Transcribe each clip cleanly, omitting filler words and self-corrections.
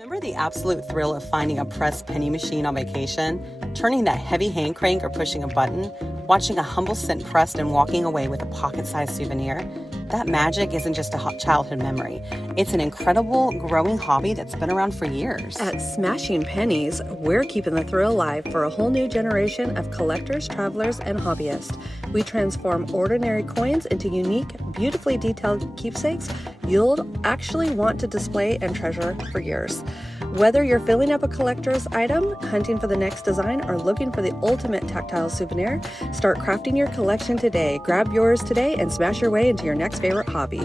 Remember the absolute thrill of finding a press penny machine on vacation, turning that heavy hand crank or pushing a button, watching a humble cent pressed and walking away with a pocket-sized souvenir? That magic isn't just a hot childhood memory. It's an incredible, growing hobby that's been around for years. At Smashing Pennies, we're keeping the thrill alive for a whole new generation of collectors, travelers, and hobbyists. We transform ordinary coins into unique, beautifully detailed keepsakes you'll actually want to display and treasure for years. Whether you're filling up a collector's item, hunting for the next design, or looking for the ultimate tactile souvenir, start crafting your collection today. Grab yours today and smash your way into your next favorite hobby.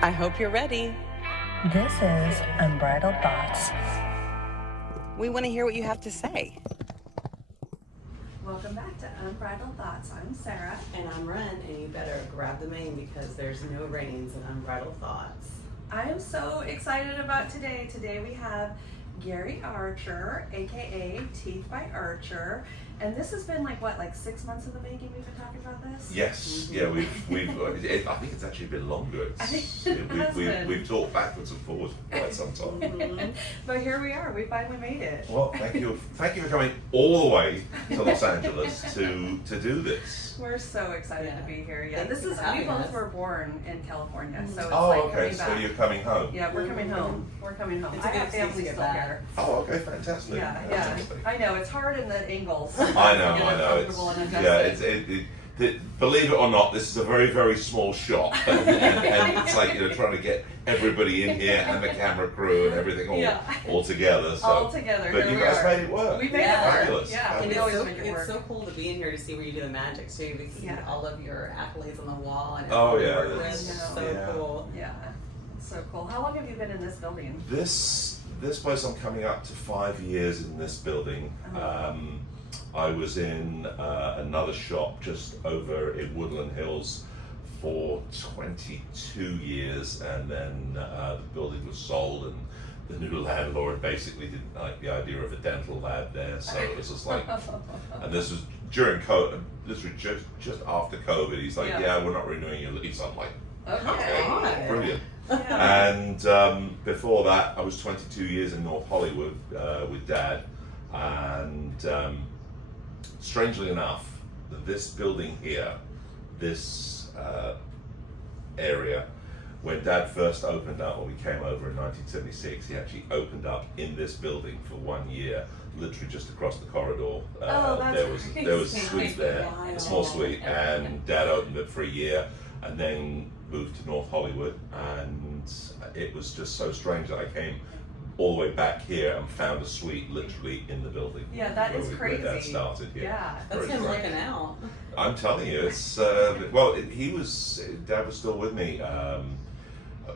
I hope you're ready. This is Unbridled Thoughts. We want to hear what you have to say. Welcome back to Unbridled Thoughts. I'm Sarah. And I'm Ren, and you better grab the mane because there's no reins in Unbridled Thoughts. I am so excited about today. Today we have Gary Archer, aka Teeth by Archer, and this has been like 6 months in the making. We've been talking about this. Yes, yeah, I think it's actually been longer. I think We've talked backwards and forwards for quite some time. But here we are. We finally made it. Well, thank you for coming all the way to Los Angeles to do this. We're so excited to be here. Yeah, Thanks this is for we having both us. were born in California, so it's Okay, coming so back. you're coming home. Yeah, we're coming home. We're coming home. It's a I good have excuse to family get still back. here. Oh, okay, fantastic. Yeah. Fantastic. I know it's hard in the angles. I know. Comfortable and adjusted. Believe it or not, this is a very, very small shop, and it's like trying to get everybody in here and the camera crew and everything all together. So. All together. But here you we guys are. made it work. We made Yeah. it work. Fabulous. Yeah, And we always make it work. it's so cool to be in here to see where you do the magic too. We see all of your accolades on the wall and Oh, everything yeah, you work with. that's- It's so yeah. cool. Yeah, so cool. How long have you been in this building? This place, I'm coming up to 5 years in this building. I was in another shop just over in Woodland Hills for 22 years, and then the building was sold, and the new landlord basically didn't like the idea of a dental lab there, so it was just like, and this was during COVID, this was just after COVID. He's like, yeah, we're not renewing your lease. I'm like, okay, brilliant. Yeah. And before that, I was 22 years in North Hollywood with Dad, and strangely enough, this building here, this area, when Dad first opened up, when we came over in 1976, he actually opened up in this building for 1 year, literally just across the corridor. There was a suite there, a small suite, and Dad opened it for a year, and then moved to North Hollywood, and it was just so strange that I came all the way back here and found a suite literally in the building. Yeah, that is crazy. Where Dad started here. Yeah. That's Very him strange. looking out. I'm telling you, it's Dad was still with me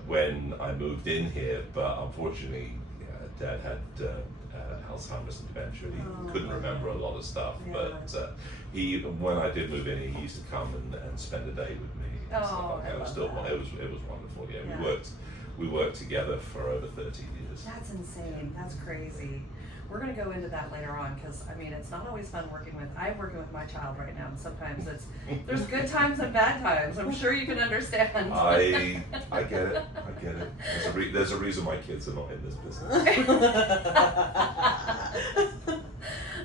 when I moved in here, but unfortunately, Dad had Alzheimer's and dementia. He couldn't remember a lot of stuff, but when I did move in, he used to come and spend a day with me. And stuff like that. It was wonderful. Yeah, we worked together for over 30 years. That's insane. That's crazy. We're going to go into that later on because, it's not always fun I'm working with my child right now, and sometimes there's good times and bad times. I'm sure you can understand. I get it. There's a reason my kids are not in this business.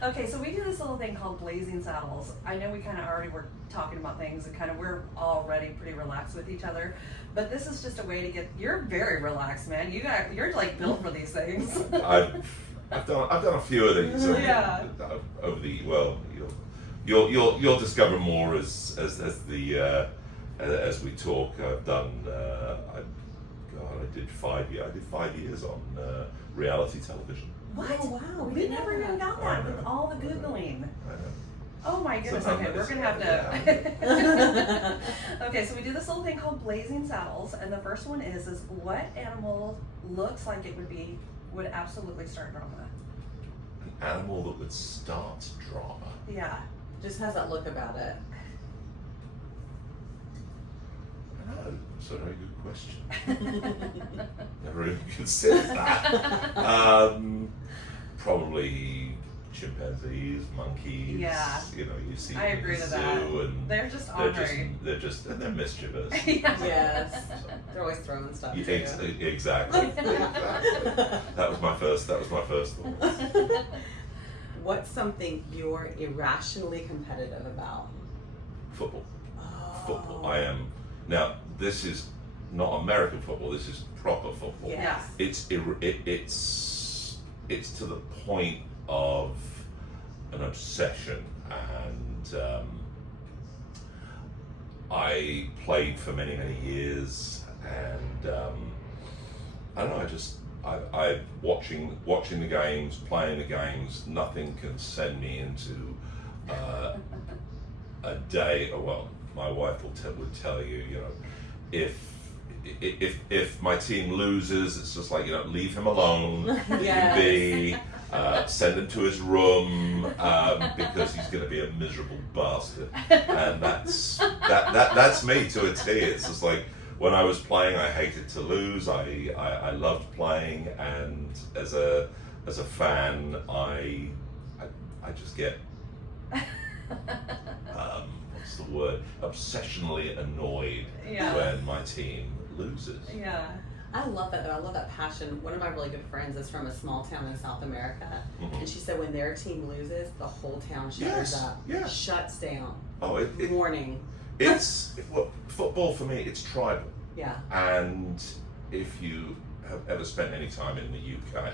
Okay, so we do this little thing called Blazing Saddles. I know we kind of already were talking about things and we're already pretty relaxed with each other, but this is just a way to you're very relaxed, man. You're like built for these things. I've done a few of these over the you'll discover more as we talk. I've done I did 5 years on reality television. What? Oh, wow. We never even got that with all the Googling. I know. Oh my goodness. So okay, we're gonna have to. Okay, so we do this little thing called Blazing Saddles, and the first one is what animal looks like it would absolutely start drama? An animal that would start drama. Yeah. Just has that look about it. That's a very good question. Never even considered that. Probably chimpanzees, monkeys. Yeah. You know, you see I them agree in the to that. zoo, and They're just they're ornery. they're mischievous. Yes. They're always throwing stuff. Yeah, too. exactly. Exactly. That was my first thought. What's something you're irrationally competitive about? Football. Oh. Football. I am. Now, this is not American football. This is proper football. Yes. It's to the point of an obsession, and I played for many years, and I don't know. I watching the games, playing the games. Nothing can send me into a day. Well, my wife would tell you, you know, if my team loses, it's just like, you know, leave him alone. Yes. B, send him to his room because he's going to be a miserable bastard, and that's me to a T. It's just like, when I was playing, I hated to lose. I loved playing, and as a fan, I just get what's the word? Obsessionally annoyed when my team loses. Yeah. I love that though. I love that passion. One of my really good friends is from a small town in South America, and she said when their team loses, the whole town shutters up, shuts down. Oh, Warning. Well, football for me, it's tribal. Yeah. And if you have ever spent any time in the UK,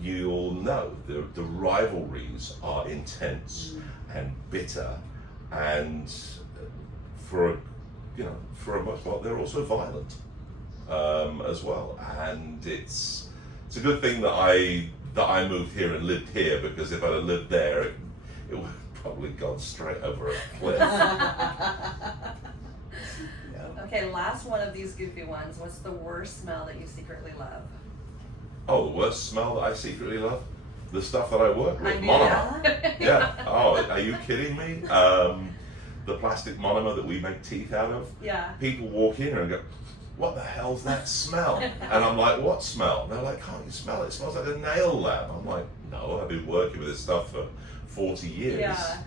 you'll know the rivalries are intense and bitter, and for a most part, they're also violent as well. And it's a good thing that I moved here and lived here, because if I'd have lived there, it would have probably gone straight over a cliff. Okay, last one of these goofy ones. What's the worst smell that you secretly love? Oh, the worst smell that I secretly love? The stuff that I work with, I knew monomer. that. Yeah. Oh, are you kidding me? The plastic monomer that we make teeth out of. Yeah. People walk in here and go, "What the hell's that smell?" And I'm like, "What smell?" And they're like, "Can't you smell it? It smells like a nail lab." I'm like, "No, I've been working with this stuff for 40 years." Yeah.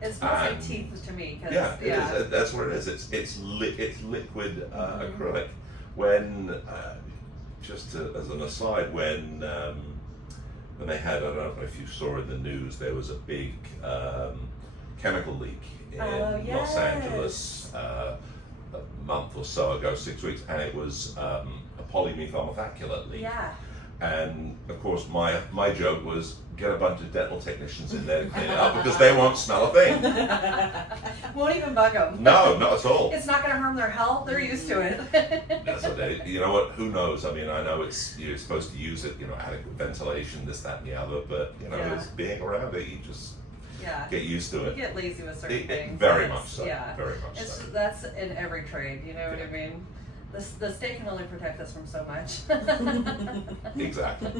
It smells like teeth to me. Yeah, it is. That's what it is. It's liquid acrylic. When as an aside, when they had, I don't know if you saw in the news, there was a big chemical leak in Los Angeles a month or so ago, 6 weeks, and it was a polymethyl methacrylate leak. Yeah. And of course, my joke was, get a bunch of dental technicians in there to clean it up, because they won't smell a thing. Won't even bug them. No, not at all. It's not going to harm their health. They're used to it. That's what you know what? Who knows? I mean, I know you're supposed to use it, you know, adequate ventilation, this, that, and the other, but you know, it's being around it, you just get used to it. You get lazy with certain things. Very much so. Yeah. Very much so. That's in every trade. You know what I mean? The state can only protect us from so much. Exactly.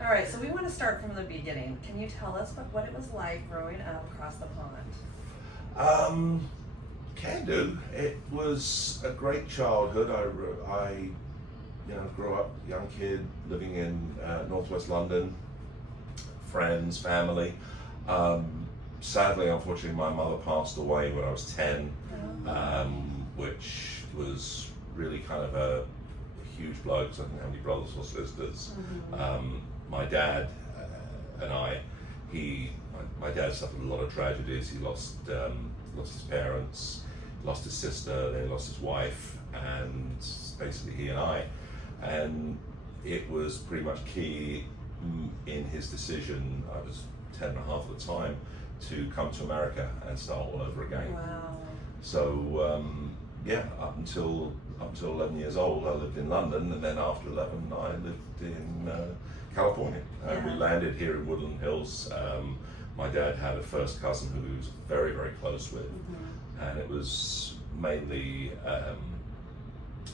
All right, so we want to start from the beginning. Can you tell us what it was like growing up across the pond? Can do. It was a great childhood. I grew up, young kid, living in northwest London, friends, family. Sadly, unfortunately, my mother passed away when I was 10, which was really kind of a huge blow, because I didn't have any brothers or sisters. My dad and my dad suffered a lot of tragedies. He lost his parents, lost his sister, then he lost his wife, and basically he and I. And it was pretty much key in his decision. I was 10 and a half at the time, to come to America and start all over again. Wow. So up until 11 years old, I lived in London, and then after 11, I lived in California. We landed here in Woodland Hills. My dad had a first cousin who he was very, very close with, and it was mainly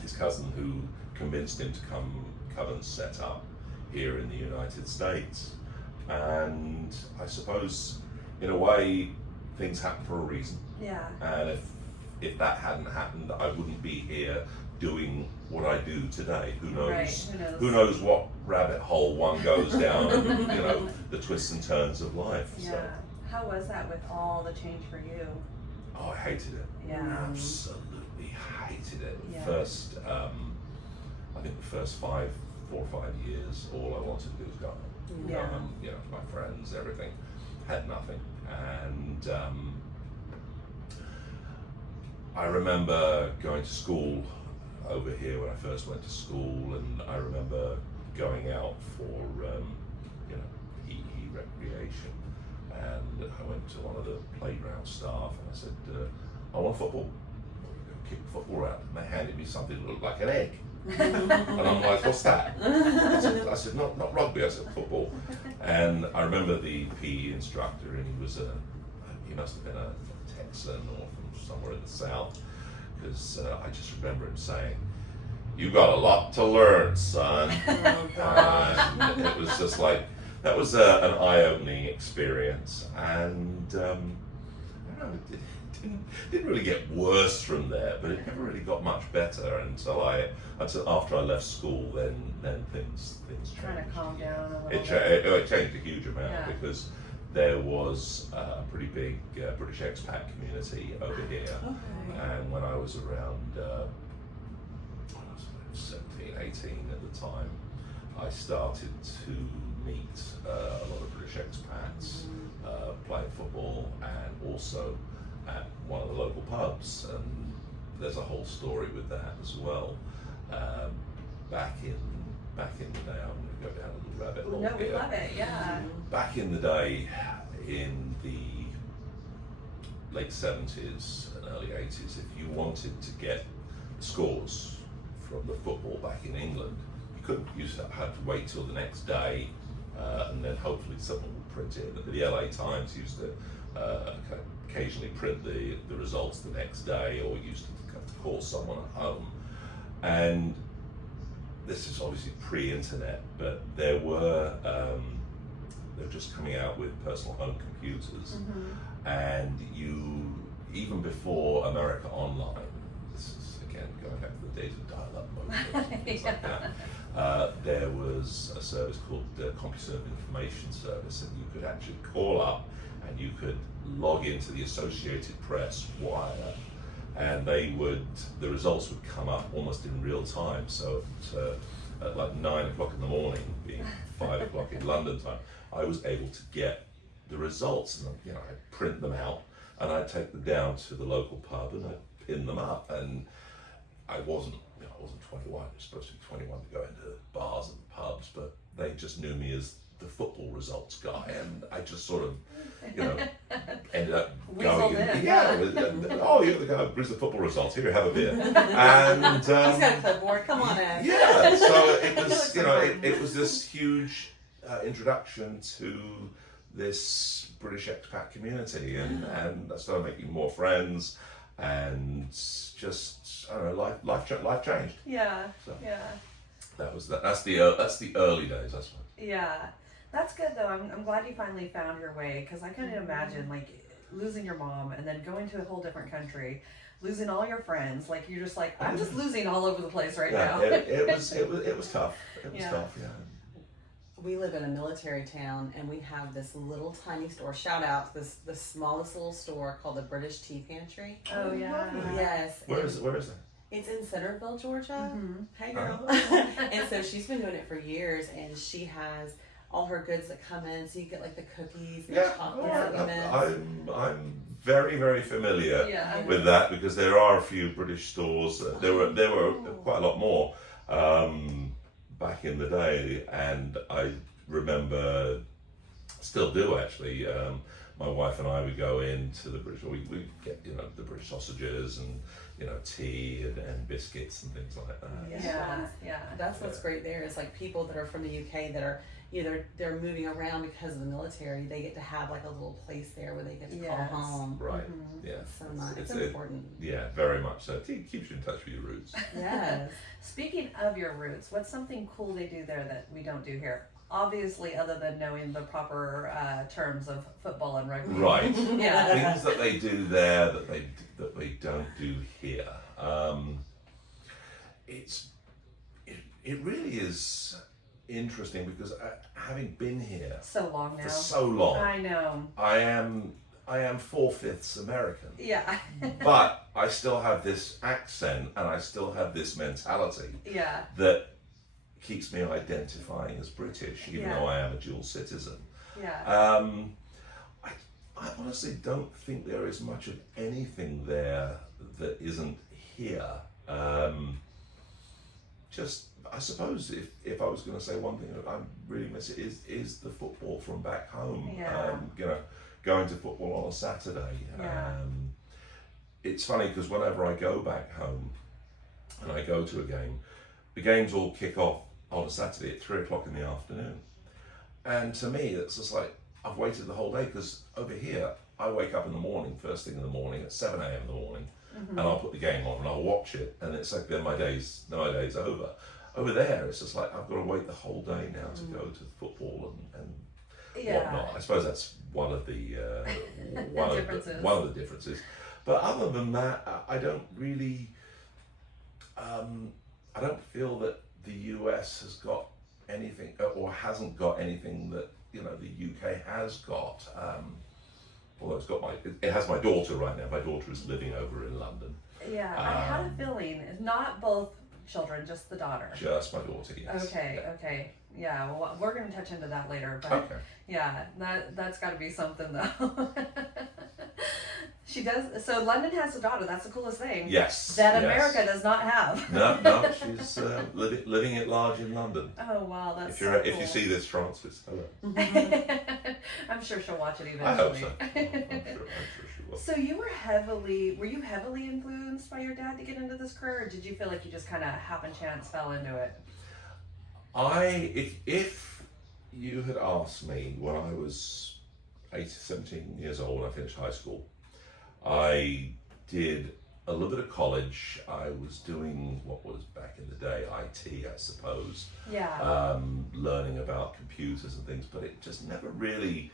his cousin who convinced him to come and set up here in the United States. And I suppose, in a way, things happen for a reason. Yeah. And if that hadn't happened, I wouldn't be here doing what I do today. Who knows? Right. Who knows what rabbit hole one goes down, and, you know, the twists and turns of life. Yeah. So. How was that with all the change for you? Oh, I hated it. Yeah. Absolutely hated it. Yeah. First, I think the first 4 or 5 years, all I wanted to do was go home. Yeah. Go home, you know, my friends, everything. Had nothing. And I remember going to school over here when I first went to school, and I remember going out for, you know, PE recreation. And I went to one of the playground staff and I said, I want football. Kick the football around. And they handed me something that looked like an egg. And I'm like, what's that? I said not rugby, I said football. And I remember the PE instructor, and he must have been a Texan or from somewhere in the South, because I just remember him saying, "You got a lot to learn, son." And it was just like, that was an eye-opening experience, and I don't know, it didn't really get worse from there, but it never really got much better until after I left school. Then things changed. Trying to calm down a little It bit. changed a huge amount, Yeah. because there was a pretty big British expat community over here, and when I was around, when I was 17, 18 at the time, I started to meet a lot of British expats playing football, and also at one of the local pubs, and there's a whole story with that as well. Back in the day, I'm going to go down a little rabbit hole. No, we here. love it, yeah. Back in the day, in the late 70s and early 80s, if you wanted to get scores from the football back in England, you couldn't. You had to wait till the next day, and then hopefully someone would print it. The LA Times used to occasionally print the results the next day, or used to call someone at home. And this is obviously pre-internet, but they were just coming out with personal home computers, and even before America Online, this is again going back to the days of dial-up modems and things like that. There was a service called CompuServe Information Service, and you could actually call up and you could log into the Associated Press wire, and the results would come up almost in real time. So at like 9 o'clock in the morning, being 5 o'clock in London time, I was able to get the results, and I'd print them out and I'd take them down to the local pub and I'd pin them up. And I wasn't 21. You're supposed to be 21 to go into bars and pubs, but they just knew me as the football results guy, and I just sort of, ended up going. Oh, you're the guy who brings the football results. Here, have a beer. And He's got a clipboard. Come on in. yeah, so it was, it was this huge introduction to this British expat community, and I started making more friends, and just, I don't know, life changed. Yeah, So, yeah. That's the early days, I suppose. Yeah, that's good though. I'm glad you finally found your way, because I couldn't imagine like losing your mom and then going to a whole different country, losing all your friends. Like you're just like, I'm just losing all over the place right now. It was tough. It was tough. Yeah. We live in a military town, and we have this little tiny store. Shout out to the smallest little store called the British Tea Pantry. Oh yeah. Yes. Where is that? It's in Centerville, Georgia. Hey girl. And so she's been doing it for years, and she has all her goods that come in. So you get like the cookies, the chocolates. I'm very, very familiar with that, because there are a few British stores. There were quite a lot more back in the day, and I remember, still do actually. My wife and I would go into the British. We get the British sausages and tea and biscuits and things like that. Yeah. That's what's great there is like people that are from the UK that are either they're moving around because of the military. They get to have like a little place there where they get to call home. Right. Yeah. So nice. It's important. Yeah, very much so. It keeps you in touch with your roots. Yes. Speaking of your roots, what's something cool they do there that we don't do here? Obviously, other than knowing the proper terms of football and rugby. Right. Yeah. Things that they do there that they don't do here. It's it really is interesting because having been here So long now. for so long, I know. I am 4/5 American. Yeah. But I still have this accent and I still have this mentality Yeah. that keeps me identifying as British, even Yeah. though I am a dual citizen. Yeah. I honestly don't think there is much of anything there that isn't here. Just, I suppose if I was going to say one thing that I really miss it is the football from back home. Yeah. Going to football on a Saturday. Yeah. It's funny because whenever I go back home and I go to a game, the games all kick off on a Saturday at 3 o'clock in the afternoon. And to me, it's just like, I've waited the whole day, because over here, I wake up in the morning, first thing in the morning, at 7 a.m. in the morning, and I'll put the game on and I'll watch it, and it's like then my day's over. Over there, it's just like, I've got to wait the whole day now to go to football and whatnot. I suppose that's one of the one of the differences. But other than that, I don't really, I don't feel that the US has got anything, or hasn't got anything that the UK has got. Although it has my daughter right now. My daughter is living over in London. Yeah, I had a feeling, not both children, just the daughter. Just my daughter, yes. Okay. Yeah, well, we're going to touch into that later, but Okay. yeah, that's got to be something though. She does. So London has a daughter. That's the coolest thing. Yes. That yes. America does not have. No, she's living at large in London. Oh wow, that's If you see this, Francis, hello. I'm sure she'll watch it eventually. I hope so. I'm sure she will. So were you heavily influenced by your dad to get into this career, or did you feel like you just kind of happen chance fell into it? If you had asked me when I was 17 years old, I finished high school, I did a little bit of college. I was doing what was back in the day IT, I suppose. Yeah. Learning about computers and things, but it just never really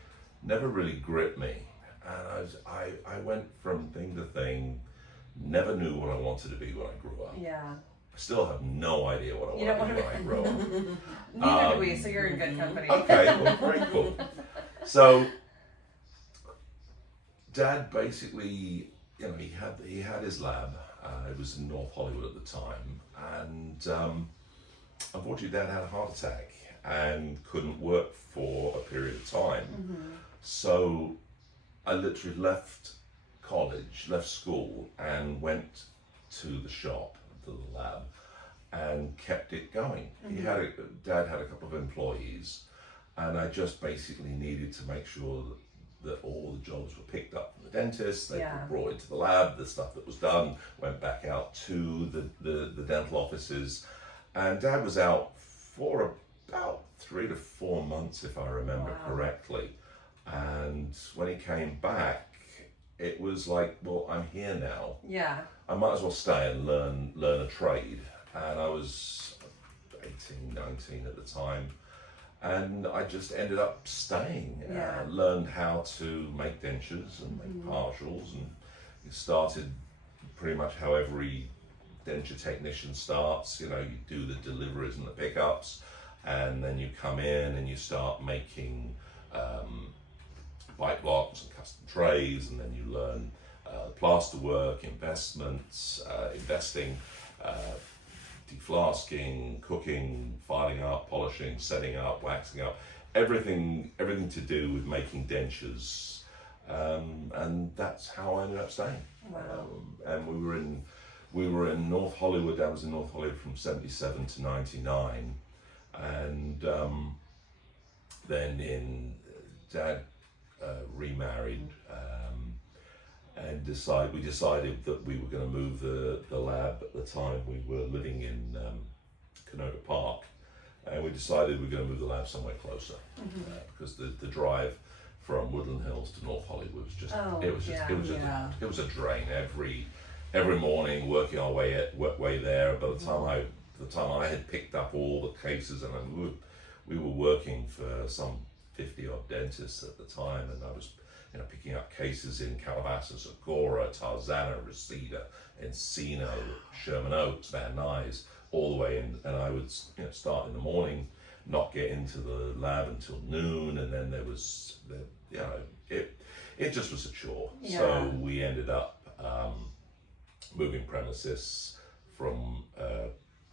gripped me. And I went from thing to thing, never knew what I wanted to be when I grew up. Yeah. I still have no idea what I want to be when I grow up. Neither do we, so you're in good company. Okay, well, very cool. So, Dad basically, he had his lab. It was in North Hollywood at the time, and unfortunately, Dad had a heart attack and couldn't work for a period of time. Mm-hmm. So, I literally left college, left school, and went to the shop, to the lab, and kept it going. Mm-hmm. Dad had a couple of employees, and I just basically needed to make sure that all the jobs were picked up from the dentist, they were brought into the lab, the stuff that was done went back out to the dental offices, and Dad was out for about 3 to 4 months, if I remember correctly. And when he came back, it was like, well, I'm here now. Yeah. I might as well stay and learn a trade. And I was 18, 19 at the time. And I just ended up staying. Learned how to make dentures and make partials, and started pretty much how every denture technician starts. You do the deliveries and the pickups, and then you come in and you start making bite blocks and custom trays, and then you learn plaster work, investments, investing, deflasking, cooking, filing up, polishing, setting up, waxing up, everything to do with making dentures, and that's how I ended up staying. Wow. And we were in North Hollywood. I was in North Hollywood from 77 to 99, and then Dad remarried, and we decided that we were going to move the lab. At the time we were living in Canoga Park, and we decided we were going to move the lab somewhere closer, because the drive from Woodland Hills to North Hollywood was just it was a drain every morning, working our way there. By the time I had picked up all the cases, and we were working for some 50 odd dentists at the time, and I was picking up cases in Calabasas, Agora, Tarzana, Reseda, Encino, Sherman Oaks, Van Nuys, all the way in. And I would start in the morning, not get into the lab until noon, and then there was it just was a chore. Yeah. So we ended up moving premises from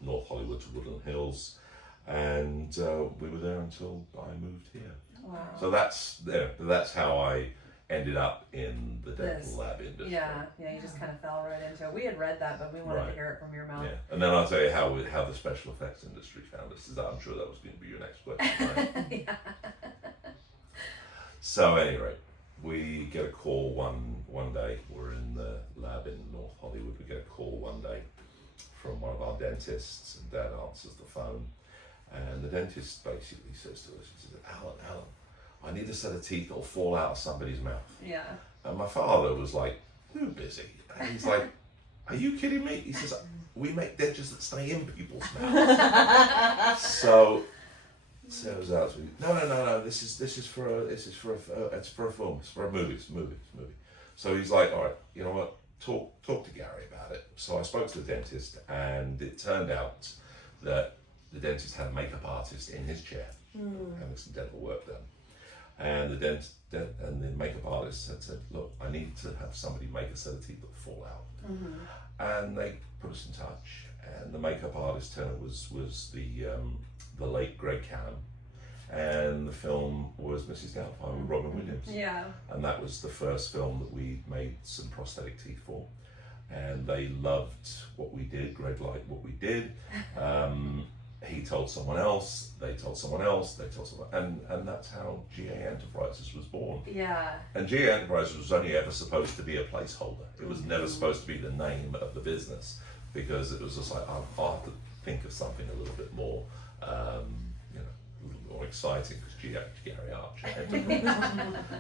North Hollywood to Woodland Hills, and we were there until I moved here. Wow. So that's how I ended up in the dental lab industry. Yeah, you just kind of fell right into it. We had read that, but we wanted to hear it from your mouth. Yeah, and then I'll tell you how the special effects industry found us. I'm sure that was going to be your next question, right? Yeah. So anyway, we get a call one day. We're in the lab in North Hollywood. We get a call one day from one of our dentists, and Dad answers the phone, and the dentist basically says to us, he says, Alan, I need a set of teeth that'll fall out of somebody's mouth. Yeah. And my father was like, too busy. And he's like, are you kidding me? He says, we make dentures that stay in people's mouths. So it out to me, no, this is for a film, it's for a movie. So he's like, all right, you know what, talk to Gary about it. So I spoke to the dentist, and it turned out that the dentist had a makeup artist in his chair having some dental work done. And the makeup artist had said, look, I need to have somebody make a set of teeth that fall out. And they put us in touch, and the makeup artist was the late Greg Cannon, and the film was Mrs. Doubtfire with Robin Williams. Yeah. And that was the first film that we made some prosthetic teeth for, and they loved what we did. Greg liked what we did. He told someone else, they told someone else, they told someone, and that's how GA Enterprises was born. Yeah. And GA Enterprises was only ever supposed to be a placeholder. It was never supposed to be the name of the business, because it was just like, I'll have to think of something a little bit more, a little more exciting, because Gary Archer.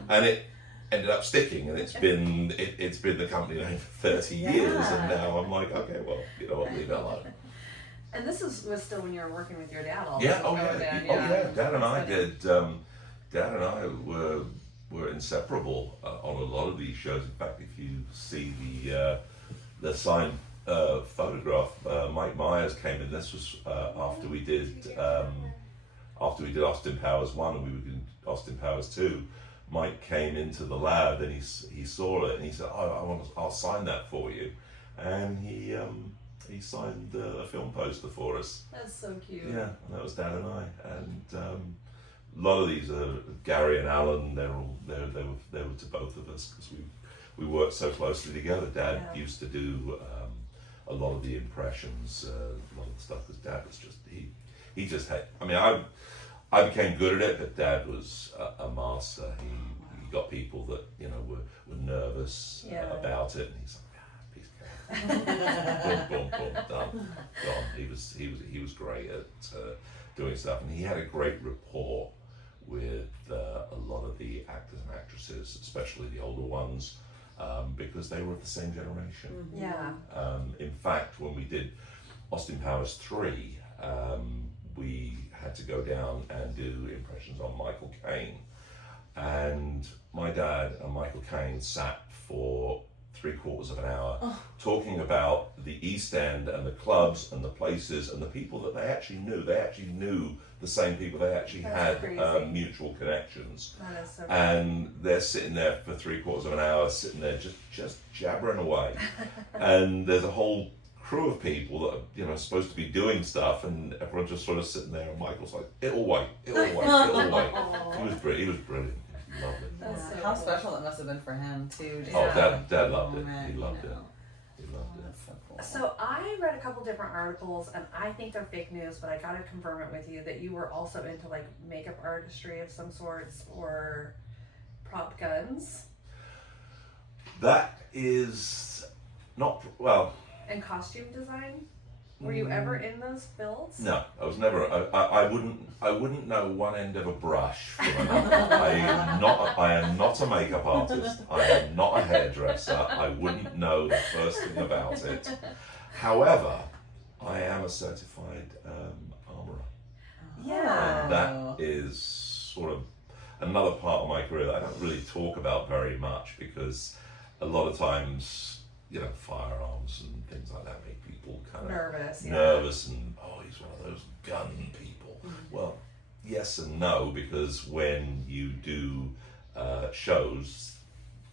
And it ended up sticking, and it's been the company name for 30 years, and now I'm like, okay, well, you know what, leave it alone. And this was still when you were working with your dad all Dad and I did. Dad and I were inseparable on a lot of these shows. In fact, if you see the signed photograph, Mike Myers came in. This was after we did Austin Powers 1, and we were doing Austin Powers 2. Mike came into the lab, and he saw it, and he said, I'll sign that for you, and he signed a film poster for us. That's so cute. Yeah, and that was Dad and I. And a lot of these are Gary and Alan. They were to both of us, because we worked so closely together. Dad used to do a lot of the impressions, a lot of the stuff. Because Dad was just he just had. I mean, I became good at it, but Dad was a master. He got people that were nervous about it, and he's like, boom, done, gone. He was great at doing stuff, and he had a great rapport with a lot of the actors and actresses, especially the older ones, because they were of the same generation. Yeah. In fact, when we did Austin Powers 3, we had to go down and do impressions on Michael Caine, and my dad and Michael Caine sat for 3/4 of an hour talking about the East End and the clubs and the places and the people that they actually knew. They actually knew the same people. They actually had mutual connections. That is so cool. And they're sitting there for 3/4 of an hour, sitting there just jabbering away. And there's a whole crew of people that are supposed to be doing stuff, and everyone's just sort of sitting there. And Michael's like, "It'll wait. He was brilliant. Lovely. How special it must have been for him too. Dad loved it. He loved it. That's so cool. So I read a couple different articles, and I think they're fake news, but I gotta confirm it with you that you were also into like makeup artistry of some sorts or prop guns. That is not well. And costume design. Were you ever in those fields? No, I was never. I wouldn't know one end of a brush from another. I am not a makeup artist. I am not a hairdresser. I wouldn't know the first thing about it. However, I am a certified armorer. Yeah. And that is sort of another part of my career that I don't don't really talk about very much because a lot of times, you know, firearms and things like that make people kind of nervous and, oh, he's one of those gun people. Well, yes and no, because when you do shows,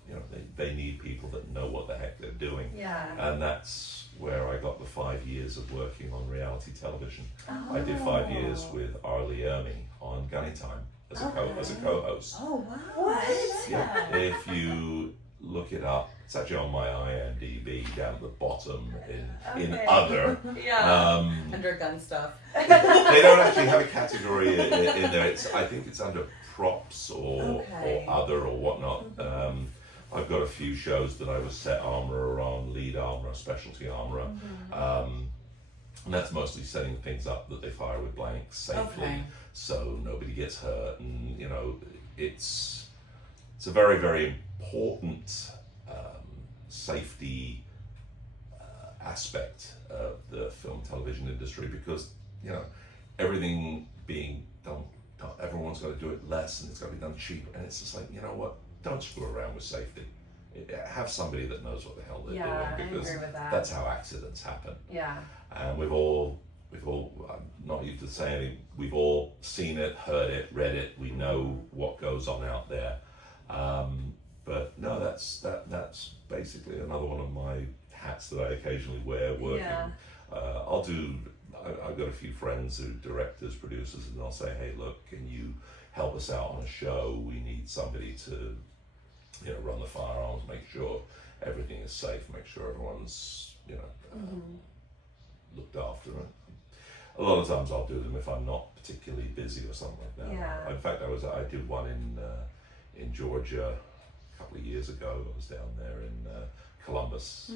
you know, they need people that know what the heck they're doing. And that's where I got the 5 years of working on reality television. I did 5 years with Arlie Ermey on Gunny Time as a co-host. Oh, wow. What? Yeah, if you look it up, it's actually on my IMDb down at the bottom in other. Under gun stuff. They don't actually have a category in there. I think it's under props or other or whatnot. I've got a few shows that I was set armourer on, lead armourer, specialty armourer. And that's mostly setting things up that they fire with blanks safely so nobody gets hurt. And, you know, it's a very, very important safety aspect of the film television industry because, you know, everything being done, everyone's got to do it less and it's got to be done cheap. And it's just like, you know what? Don't screw around with safety. Have somebody that knows what the hell they're doing because I agree with that. that's how accidents happen. And we've all I'm not used to saying we've all seen it, heard it, read it. We know what goes on out there. But no, that's basically another one of my hats that I occasionally wear working. I've got a few friends who are directors, producers, and they'll say, hey, look, can you help us out on a show? We need somebody to, you know, run the firearms, make sure everything is safe, make sure everyone's, you know, looked after. A lot of times I'll do them if I'm not particularly busy or something like that. In fact, I did one in Georgia a couple of years ago. I was down there in Columbus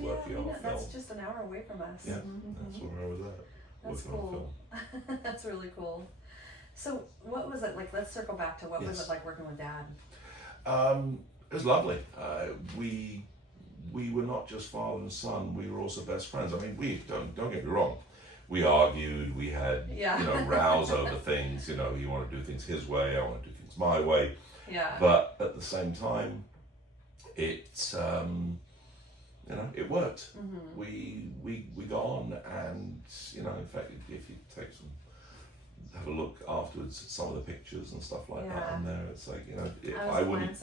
working on a film. That's just an hour away from us. Yeah, that's where I was at. That's cool. That's really cool. So what was it like? Let's circle back to what was it like working with Dad? It was lovely. We were not just father and son. We were also best friends. I mean, we don't get me wrong. We argued. We had you know, rows over things. You know, he wanted to do things his way. I want to do things my way. But at the same time, it you know, it worked. We got on, and you know, in fact, if you have a look afterwards at some of the pictures and stuff like that on there, it's like, you know, I wouldn't.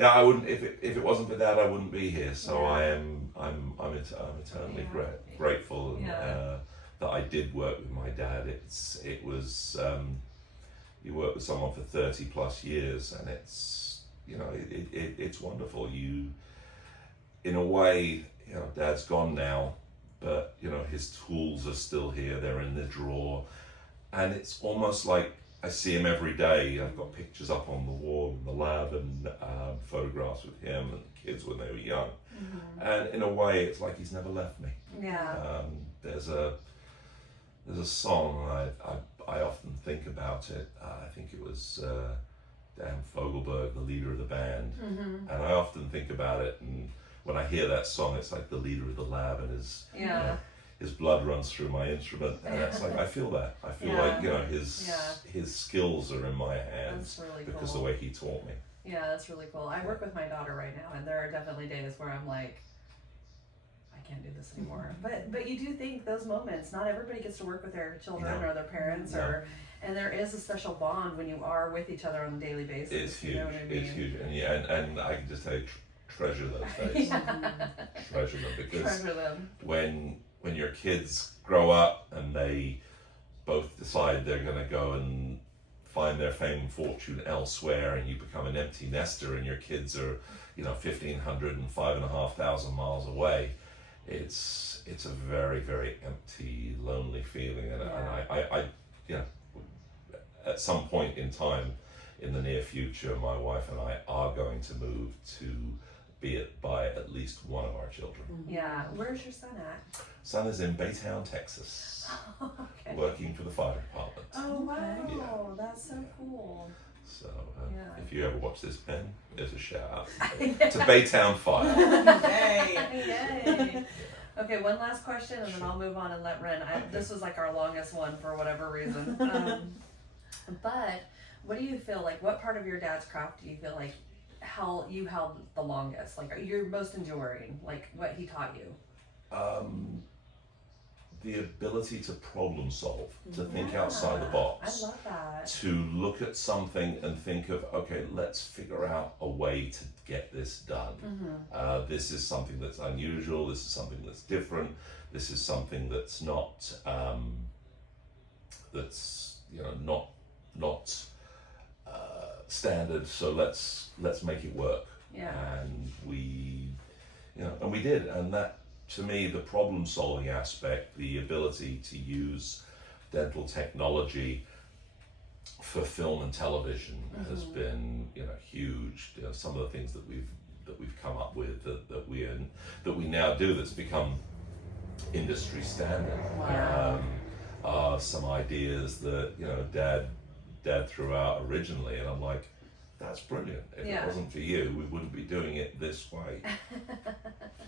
I wouldn't if it wasn't for Dad, I wouldn't be here. So I'm eternally grateful that I did work with my dad. It was you work with someone for 30 plus years, and it's, you know, it's wonderful. You, in a way, you know, Dad's gone now, but you know, his tools are still here. They're in the drawer, and it's almost like I see him every day. I've got pictures up on the wall in the lab, and photographs with him and the kids when they were young. And in a way, it's like he's never left me. There's a song I often think about it. I think it was Dan Fogelberg, the leader of the band, and I often think about it. And when I hear that song, it's like the leader of the lab, and his you know, his blood runs through my instrument, and it's like I feel that. I feel like, you know, his skills are in my hands because the way he taught me. Yeah, that's really cool. I work with my daughter right now, and there are definitely days where I'm like, I can't do this anymore. But you do think those moments, not everybody gets to work with their children or their parents, and there is a special bond when you are with each other on a daily basis. It's huge. You know what I mean? It's huge, and I can just tell you, treasure those days. Treasure them, because when your kids grow up and they both decide they're going to go and find their fame and fortune elsewhere, and you become an empty nester, and your kids are, you know, 1,500 and 5,500 miles away. It's a very, very empty, lonely feeling, and I you know, at some point in time in the near future, my wife and I are going to move to be it by at least one of our children. Yeah. Where's your son at? Son is in Baytown, Texas, working for the fire department. Oh wow, that's so cool. So if you ever watch this, Ben, there's a shout out to Baytown Fire. Yay. Okay, one last question, and then I'll move on and let Ren. This was like our longest one for whatever reason. But what do you feel like? What part of your dad's craft do you feel like you held the longest? Like, you're most enduring, like what he taught you? The ability to problem solve, to think outside the I box, love that. to look at something and think of, okay, let's figure out a way to get this done. This is something that's unusual. This is something that's different. This is something that's not not standard. So let's make it work. Yeah. And we did, and that, to me, the problem solving aspect, the ability to use dental technology for film and television has been, huge. Some of the things that we've come up with that we now do, that's become industry standard. Wow. Some ideas that Dad threw out originally, and I'm like, that's brilliant. If it wasn't for you, we wouldn't be doing it this way.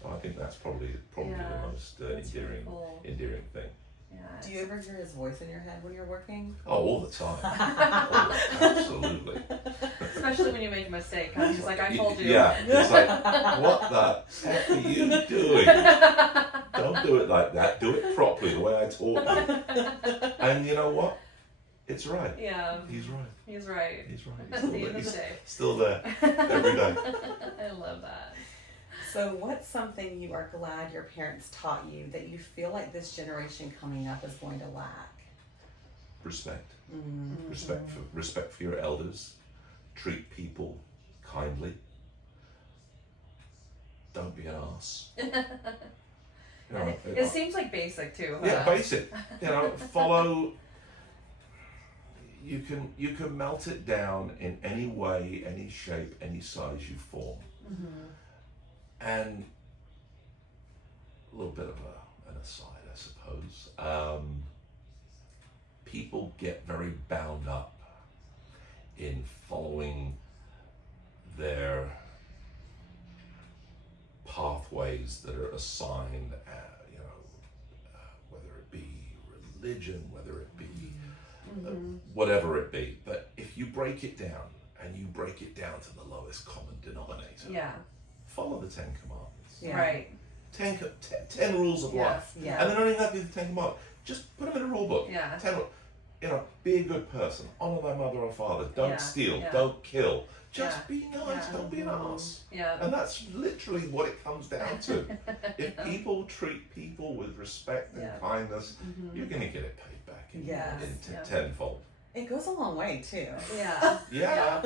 So I think that's probably the most endearing thing. Yeah. Do you ever hear his voice in your head when you're working? Oh, all the time. Absolutely. Especially when you make a mistake. He's like, I told you. Yeah. He's like, what the heck are you doing? Don't do it like that. Do it properly, the way I taught you. And you know what? It's right. Yeah. He's right. He's right. He's right. At the end of the day. Still there every day. I love that. So what's something you are glad your parents taught you that you feel like this generation coming up is going to lack? Respect. Respect for your elders. Treat people kindly. Don't be an arse. It seems like basic too. Huh? Yeah, basic. Follow. You can melt it down in any way, any shape, any size you form. And a little bit of an aside, I suppose. People get very bound up in following their pathways that are assigned, whether it be religion, whether it be whatever it be. But if you break it down, and you break it down to the lowest common denominator, follow the 10 Commandments. Yeah. Right. 10 rules of life. Yeah. And they don't even have to be the 10 Commandments. Just put them in a rule book. Yeah. 10, be a good person. Honor thy mother or father. Don't steal. Yeah. Don't kill. Just be nice. Yeah. Don't be an arse. Yeah. And that's literally what it comes down to. If people treat people with respect and kindness, you're going to get it paid back in tenfold. It goes a long way too. Yeah.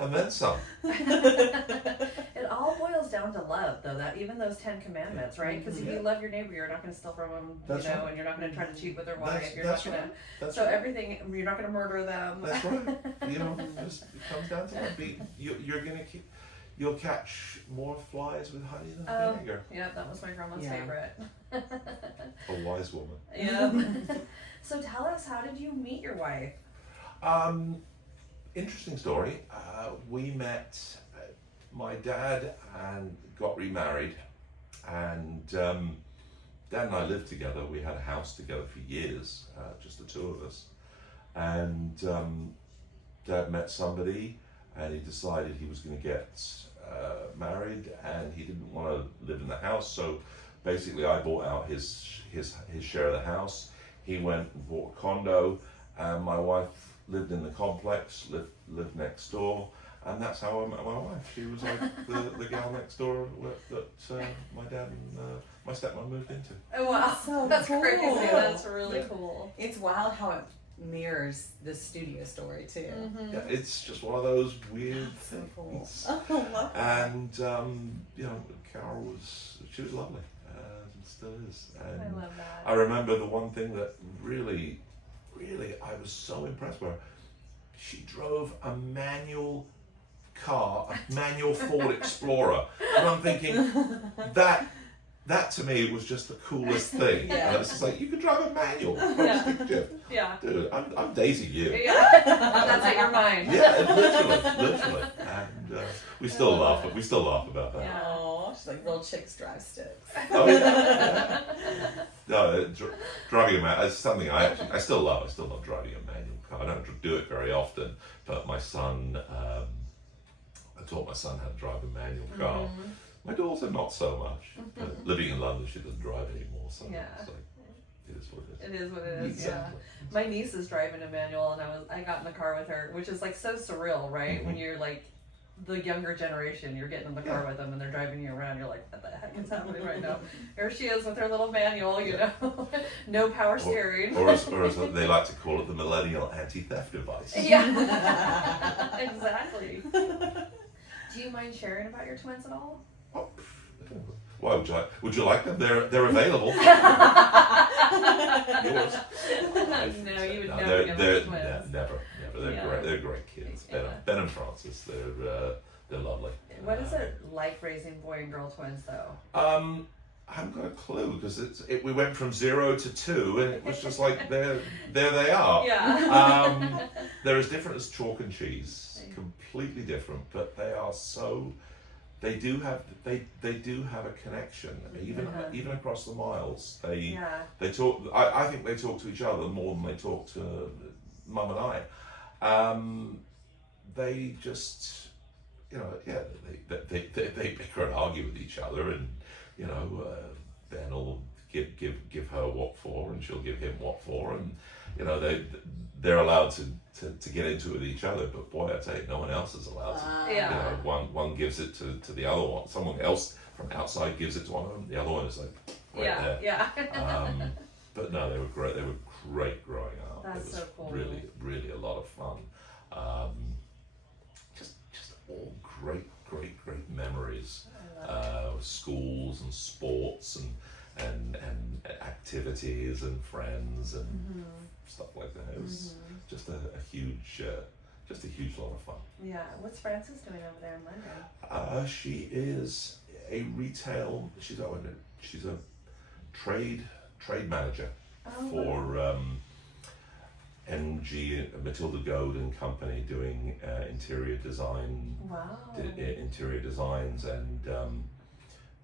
And then some. It all boils down to love, though. That even those 10 Commandments, right? Because if you love your neighbor, you're not going to steal from them, That's right. and you're not going to try to cheat with their wife. You're that's not going right. to. So everything, you're not going to murder them. That's right. Just it comes down to that. You're going to keep. You'll catch more flies with honey than vinegar. Yeah, that was my grandma's favorite. A wise woman. Yeah. So tell us, how did you meet your wife? Interesting story. We met, my dad and got remarried, and Dad and I lived together. We had a house together for years, just the two of us. And Dad met somebody, and he decided he was going to get married, and he didn't want to live in the house. So basically, I bought out his share of the house. He went and bought a condo, and my wife lived in the complex, lived next door, and that's how I met my wife. She was like the gal next door that my dad and my stepmom moved into. Oh wow, that's cool. crazy. That's really cool. It's wild how it mirrors the studio story too. Yeah, it's just one of those weird things. Cool. Oh, love that. And Carol was lovely, and still is. And I love that. I remember the one thing that really I was so impressed with her. She drove a manual car, a manual Ford Explorer, and I'm thinking that to me was just the coolest thing. Yeah. And it's just like, you can drive a manual. Yeah. Dude, I'm Daisy you. Yeah. That's at your mind. Yeah, literally. And we still laugh about that. Yeah. Oh, she's like, real chicks drive sticks. Oh, yeah. No, driving a manual is something I still love. I still love driving a manual car. I don't do it very often, but my son I taught my son how to drive a manual car. My daughter, not so much. Living in London, she doesn't drive anymore, so Yeah. it's like, it is what it is. It is what it is. Exactly. Yeah. My niece is driving a manual, and I got in the car with her, which is like so surreal, right? When you're like the younger generation, you're getting in the car with them, and they're driving you around. You're like, what the heck is happening right now? Here she is with her little manual, you know, no power steering. Or as they like to call it, the millennial anti-theft device. Yeah, exactly. Do you mind sharing about your twins at all? Oh, why would you like them? They're available. Yours. No, you would never give them twins. Never. They're great. They're great kids. Ben and Francis. They're lovely. What is it like raising boy and girl twins, though? I haven't got a clue because we went from 0 to 2, and it was just like there they are. Yeah. They're as different as chalk and cheese. Completely different, but they are so. They do have a connection, even across the miles. They talk. I think they talk to each other more than they talk to Mum and I. They just, they bicker and argue with each other, and Ben will give her what for, and she'll give him what for, and they're allowed to get into it with each other, but boy, I tell you, no one else is allowed to. One gives it to the other one. Someone else from outside gives it to one of them. The other one is like there. Yeah. But no, they were great. They were great growing up. That's it was so cool. Really, really a lot of fun. Just all great memories. Schools and sports and activities and friends and stuff like that. It was just a huge lot of fun. Yeah. What's Frances doing over there in London? She is a retail. She's a trade manager for MG Matilda Goad and Company, doing interior design. Wow. Interior designs, and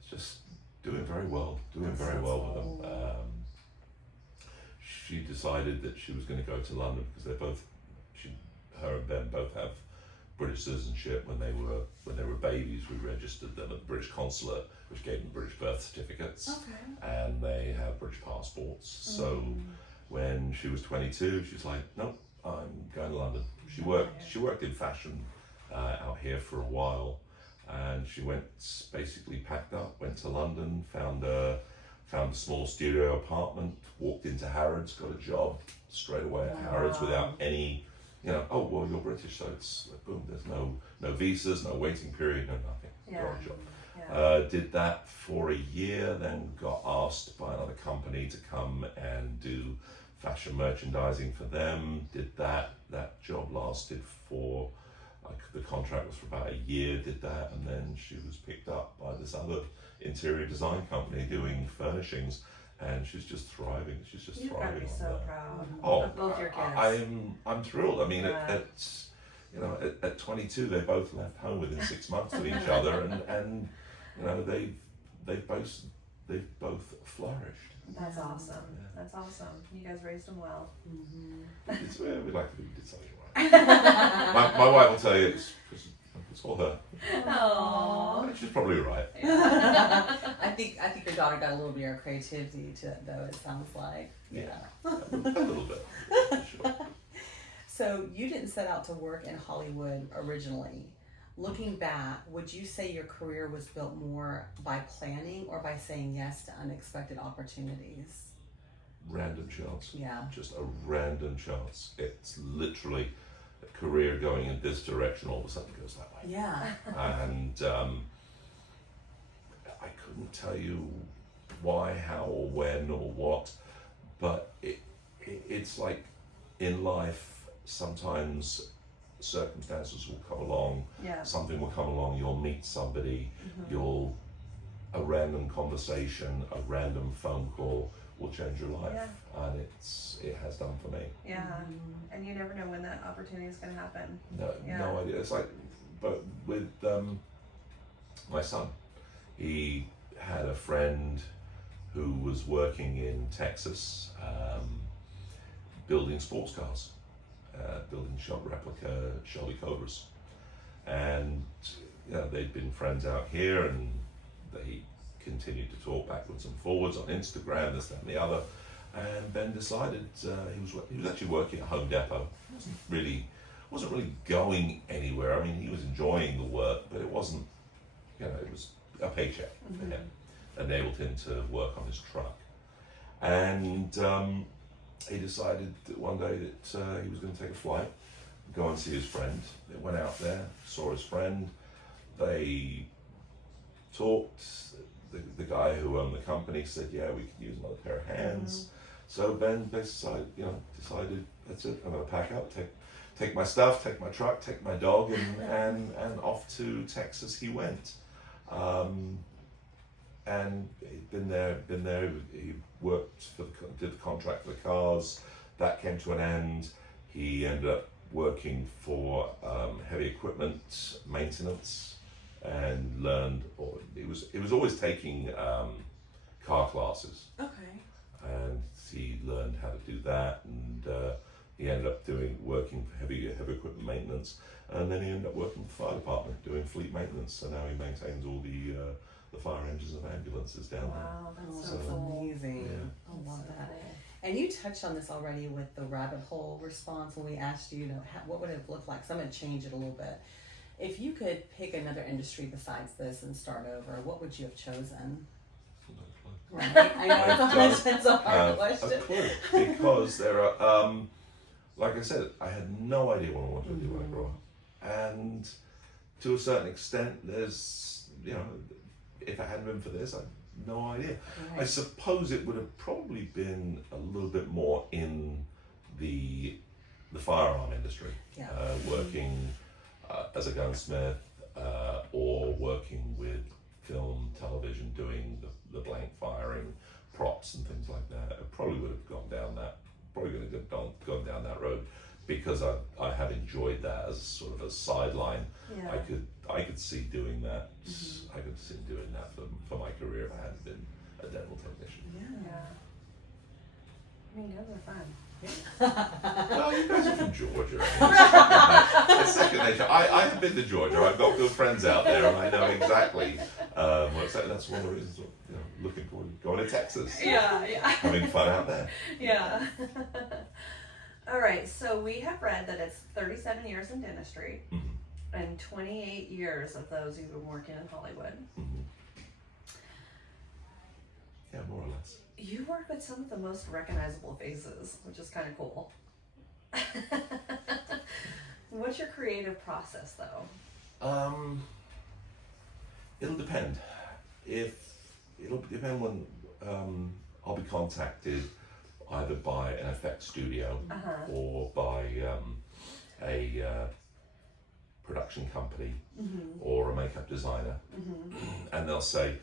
just doing very well. With them. She decided that she was going to go to London because her and Ben both have British citizenship. When they were babies, we registered them at the British consulate, which gave them British birth certificates. Okay. And they have British passports. So when she was 22, she was like, "Nope, I'm going to London." She worked in fashion out here for a while, and she basically packed up, went to London, found a small studio apartment, walked into Harrods, got a job straight away at Harrods without any, oh well, you're British, so it's like, boom, there's no visas, no waiting period, no nothing. Got a job. Yeah. Did that for a year, then got asked by another company to come and do fashion merchandising for them. Did that. That job lasted for, the contract was for about a year, did that, and then she was picked up by this other interior design company doing furnishings, and she's just thriving. You've got to be so proud of both your kids. I'm thrilled. I mean, at 22, they both left home within 6 months of each other, and they've both flourished. That's awesome. Yeah. That's awesome. You guys raised them well. We like to think we did something right. my wife will tell you it's all her. Aww. She's probably right. Yeah. I think your daughter got a little bit of creativity to it, though, it sounds like. Yeah. A little bit. Sure. So you didn't set out to work in Hollywood originally. Looking back, would you say your career was built more by planning or by saying yes to unexpected opportunities? Random chance. Yeah. Just a random chance. It's literally a career going in this direction, all of a sudden goes that way. Yeah. And I couldn't tell you why, how, or when, or what, but it's like in life, sometimes circumstances will come along, something will come along, you'll meet somebody, a random conversation, a random phone call will change your life, and it has done for me. Yeah, and you never know when that opportunity is going to happen. No idea. It's like, but with my son, he had a friend who was working in Texas, building sports cars, building replica Shelby Cobras, and they'd been friends out here, and they continued to talk backwards and forwards on Instagram, this, that, and the other. And Ben decided he was actually working at Home Depot. Wasn't really going anywhere. I mean, he was enjoying the work, but it wasn't. It was a paycheck for him, enabled him to work on his truck. And he decided that one day that he was going to take a flight, go and see his friend. They went out there, saw his friend. They talked. The guy who owned the company said, "Yeah, we could use another pair of hands." So Ben decided, that's it. I'm going to pack up, take my stuff, take my truck, take my dog, and off to Texas he went. And he'd been there. He worked did the contract for the cars. That came to an end. He ended up working for heavy equipment maintenance, and learned. Or it was always taking car classes. Okay. And he learned how to do that, and he ended up working for heavy equipment maintenance, and then he ended up working for the fire department doing fleet maintenance. So now he maintains all the fire engines and ambulances down there. Wow, that's so That's cool. amazing. Yeah. I love So that. cool. And you touched on this already with the rabbit hole response when we asked you, what would it look like? So I'm going to change it a little bit. If you could pick another industry besides this and start over, what would you have chosen? Right. I know it's a hard question. A clue, because there are, like I said, I had no idea what I wanted to do when I grew up, and to a certain extent, there's, if it hadn't been for this, I had no idea. Right. I suppose it would have probably been a little bit more in the firearm industry, Yeah. working as a gunsmith, or working with film, television, doing the blank firing, props and things like that. I probably would have gone down that road, because I have enjoyed that as sort of a sideline. Yeah. I could see doing that. I could see doing that for my career if I hadn't been a dental technician. Yeah. I mean, those are fun. Well, you guys are from Georgia. It's second nature. I have been to Georgia. I've got good friends out there, and I know exactly what's that. That's one of the reasons. Looking forward to going to Texas. Yeah. Having fun out there. Yeah. All right. So we have read that it's 37 years in dentistry, and 28 years of those you've been working in Hollywood. Yeah, more or less. You work with some of the most recognizable faces, which is kind of cool. What's your creative process, though? It'll depend. It'll depend when I'll be contacted either by an effects studio or by a production company or a makeup designer, and they'll say,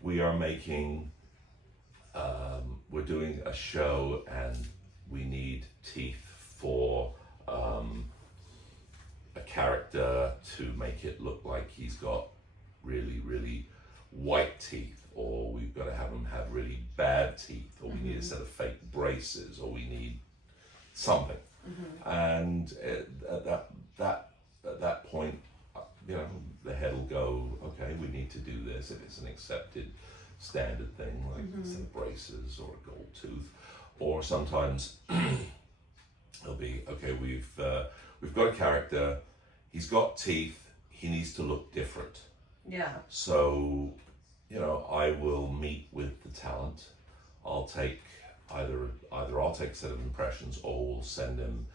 "We are making." We're doing a show and we need teeth for a character to make it look like he's got really, really white teeth, or we've got to have him have really bad teeth, or we need a set of fake braces, or we need something. And at that point, the head will go, okay, we need to do this if it's an accepted standard thing, like a set of braces or a gold tooth. Or sometimes it'll be, okay, we've got a character, he's got teeth, he needs to look different. Yeah. So, I will meet with the talent. I'll take either I'll take a set of impressions, or we'll send him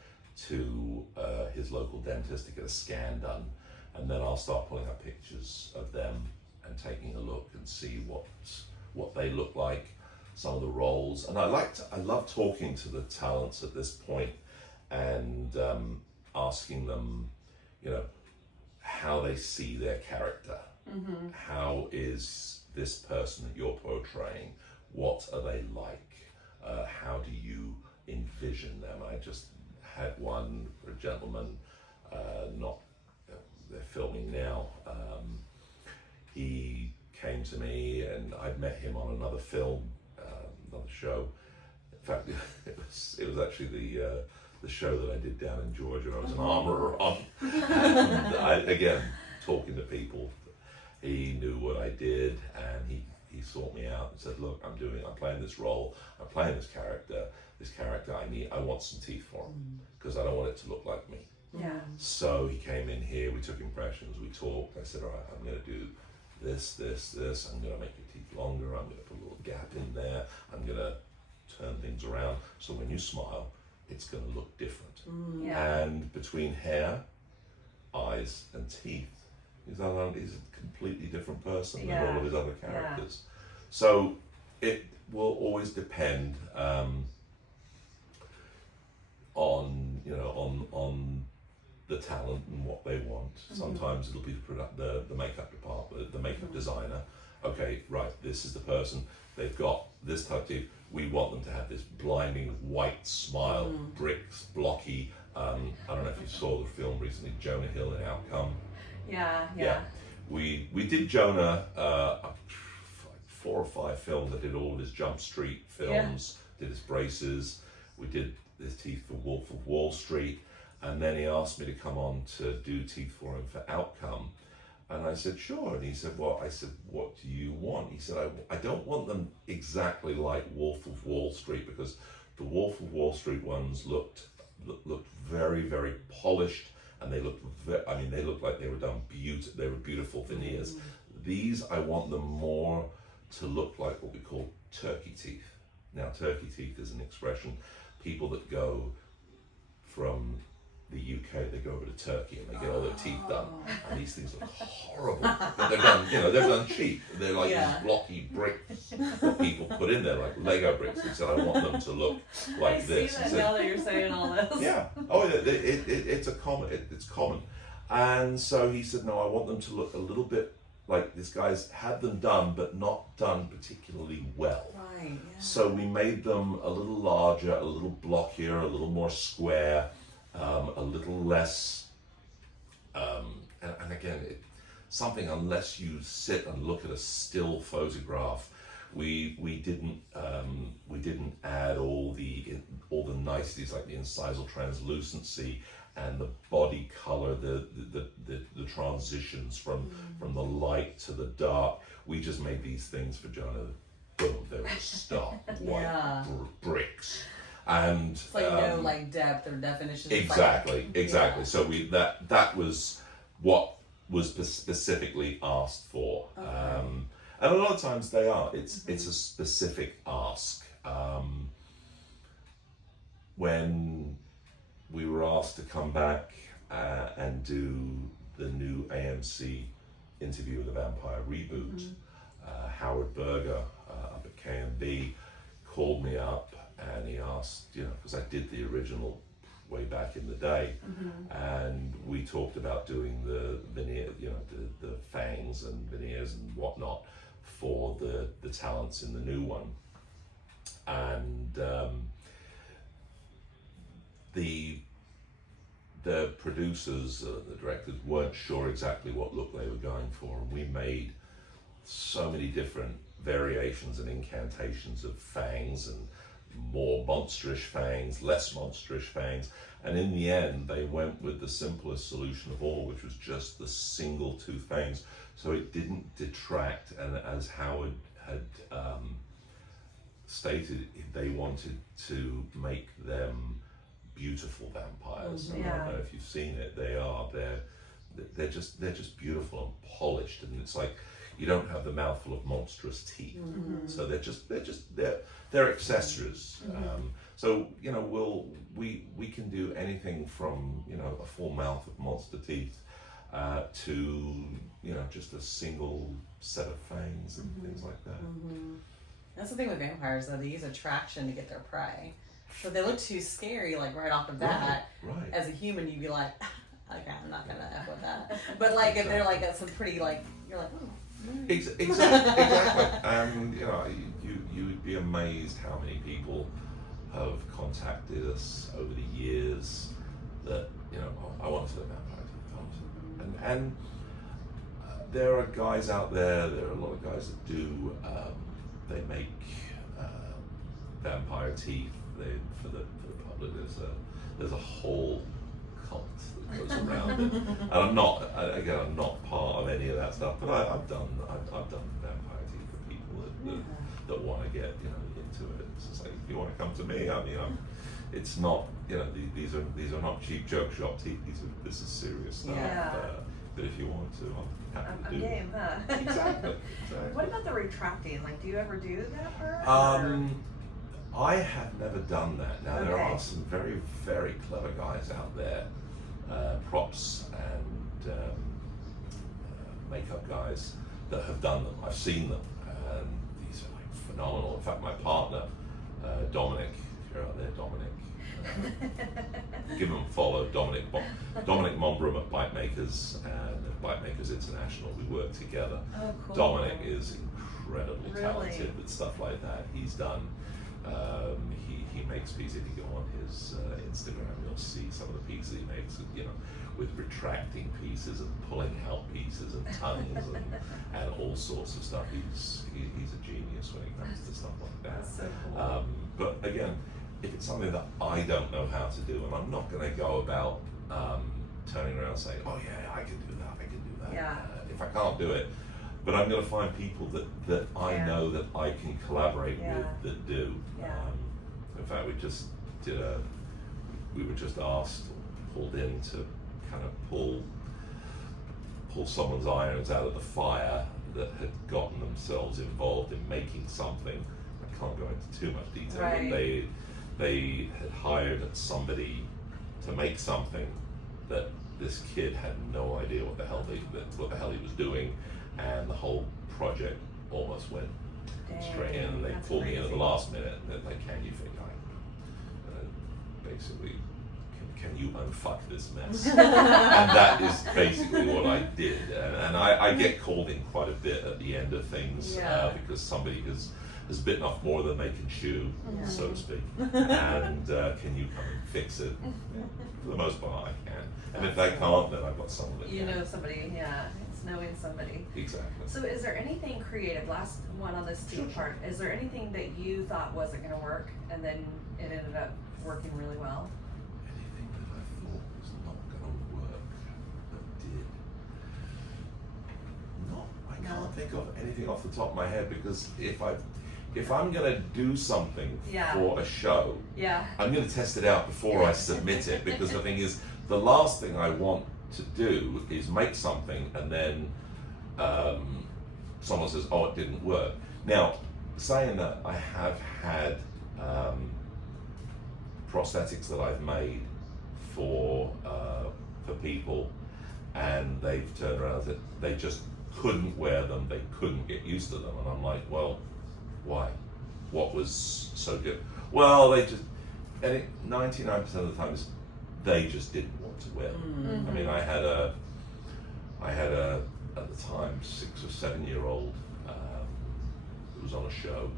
to his local dentist to get a scan done, and then I'll start pulling up pictures of them and taking a look and see what they look like, some of the roles. And I love talking to the talents at this point and asking them, how they see their character. How is this person that you're portraying? What are they like? How do you envision them? I just had one for a gentleman, they're filming now. He came to me, and I'd met him on another film, another show. In fact, it was actually the show that I did down in Georgia. I was an armorer on, and again, talking to people. He knew what I did, and he sought me out and said, "Look, I'm playing this role. I'm playing this character. I want some teeth for him because I don't want it to look like me." Yeah. So he came in here. We took impressions. We talked. I said, "All right, I'm going to do this. I'm going to make your teeth longer. I'm going to put a little gap in there. I'm going to turn things around so when you smile, it's going to look different." Yeah. And between hair, eyes, and teeth, he's a completely different person than all of his other characters. So it will always depend on the talent and what they want. Sometimes it'll be the makeup department, the makeup designer. Okay, right, this is the person. They've got this type of teeth. We want them to have this blinding white smile, bricks, blocky. I don't know if you saw the film recently, Jonah Hill in Outcome. Yeah. We did Jonah, like 4 or 5 films. I did all of his Jump Street films, did his braces. We did his teeth for Wolf of Wall Street. And then he asked me to come on to do teeth for him for Outcome. And I said, sure. And he said, I said, what do you want? He said, I don't want them exactly like Wolf of Wall Street, because the Wolf of Wall Street ones looked very, very polished, and they looked like they were done they were beautiful veneers. These, I want them more to look like what we call turkey teeth. Now, turkey teeth is an expression. People that go from the UK, they go over to Turkey and they get all their teeth done, and these things look horrible. But they're done, they're done cheap. They're like these blocky bricks that people put in there, like Lego bricks. He said, I want them to look like this. I see that now that you're saying all this. Yeah. Oh, it's common. And so he said, no, I want them to look a little bit like this guy's had them done, but not done particularly well. Right. Yeah. So we made them a little larger, a little blockier, a little more square. A little less, and again, something, unless you sit and look at a still photograph, we didn't add all the niceties like the incisal translucency and the body color, the transitions from the light to the dark. We just made these things for Jonah. Boom, they were stark white bricks. And it's like like depth or definition. Exactly. So that was what was specifically asked for. Okay. And a lot of times they are. It's a specific ask. When we were asked to come back and do the new AMC Interview with the Vampire reboot, Howard Berger up at KMB called me up. And he asked, because I did the original way back in the day, and we talked about doing the veneer, the fangs and veneers and whatnot for the talents in the new one. And the producers, the directors weren't sure exactly what look they were going for, and we made so many different variations and incantations of fangs, and more monstrous fangs, less monstrous fangs, and in the end they went with the simplest solution of all, which was just the single tooth fangs, so it didn't detract. And as Howard had stated, they wanted to make them beautiful vampires. I don't know if you've seen it. They're just beautiful and polished, and it's like you don't have the mouthful of monstrous teeth. So they're accessories. So we can do anything from a full mouth of monster teeth to just a single set of fangs and things like that. That's the thing with vampires, though. They use attraction to get their prey. So if they look too scary, like right off the bat, right. As a human, you'd be like, okay, I'm not gonna F with that. But like if they're like that's some pretty like, you're like, oh. Exactly. And you would be amazed how many people have contacted us over the years that I want to see a vampire. And there are guys out there. There are a lot of guys that do. They make vampire teeth. For the public. there's a whole cult that goes around it. And I'm not part of any of that stuff, but I've done vampire teeth for people that want to get into it. It's just like, if you want to come to me, it's not, these are not cheap joke shop teeth. This is serious stuff. Yeah. But if you want to, I'm happy to I'm do it. game, huh? Exactly. What about the retracting? Like, do you ever do that part? I have never done that. Now, there Okay. are some very, very clever guys out there, props and makeup guys that have done them. I've seen them, and these are like phenomenal. In fact, my partner, Dominic, if you're out there, Dominic, give him a follow, Dominic Mombrum at Bite Makers and at Bite Makers International. We work together. Oh, cool. Dominic is incredibly Really? talented with stuff like that. He's done. He makes pieces. If you go on his Instagram, you'll see some of the pieces he makes. With retracting pieces and pulling out pieces and tongues and all sorts of stuff. He's a genius when it comes to stuff like that. That's so cool. But again, if it's something that I don't know how to do, and I'm not going to go about turning around saying, "Oh yeah, I can do that. Yeah. If I can't do it, but I'm going to find people that I Yeah. know that I can collaborate Yeah. with that do. Yeah. In fact, we were just asked, pulled in to kind of pull someone's irons out of the fire that had gotten themselves involved in making something. I can't go into too much detail, Right. but they had hired somebody to make something that this kid had no idea what the hell he was doing, and the whole project almost went straight in. And they That's pulled me in at the crazy. last minute, and they're like, "Can you figure basically, can you unfuck this mess?" And that is basically what I did. And I get called in quite a bit at the end of things, Yeah. because somebody has bitten off more than they can chew, Yeah. so to speak. And can you come and fix it? For the most part, I can. And if they can't, then I've got someone that You can. know somebody, yeah. It's knowing somebody. Exactly. So is there anything creative, last one on this team Sure. part, is there anything that you thought wasn't gonna work and then it ended up working really well? Anything that I thought was not going to work that did. No, I No. can't think of anything off the top of my head, because if I'm going to do something Yeah. for a show, Yeah. I'm going to test it out before I submit it, because the thing is, the last thing I want to do is make something and then someone says, "Oh, it didn't work." Now, saying that, I have had prosthetics that I've made for people, and they've turned around and said they just couldn't wear them, they couldn't get used to them, and I'm like, well, why? What was so good? Well, they just, and 99% of the time is they just didn't want to wear them. I mean, I had a at the time 6 or 7 year old who was on a show,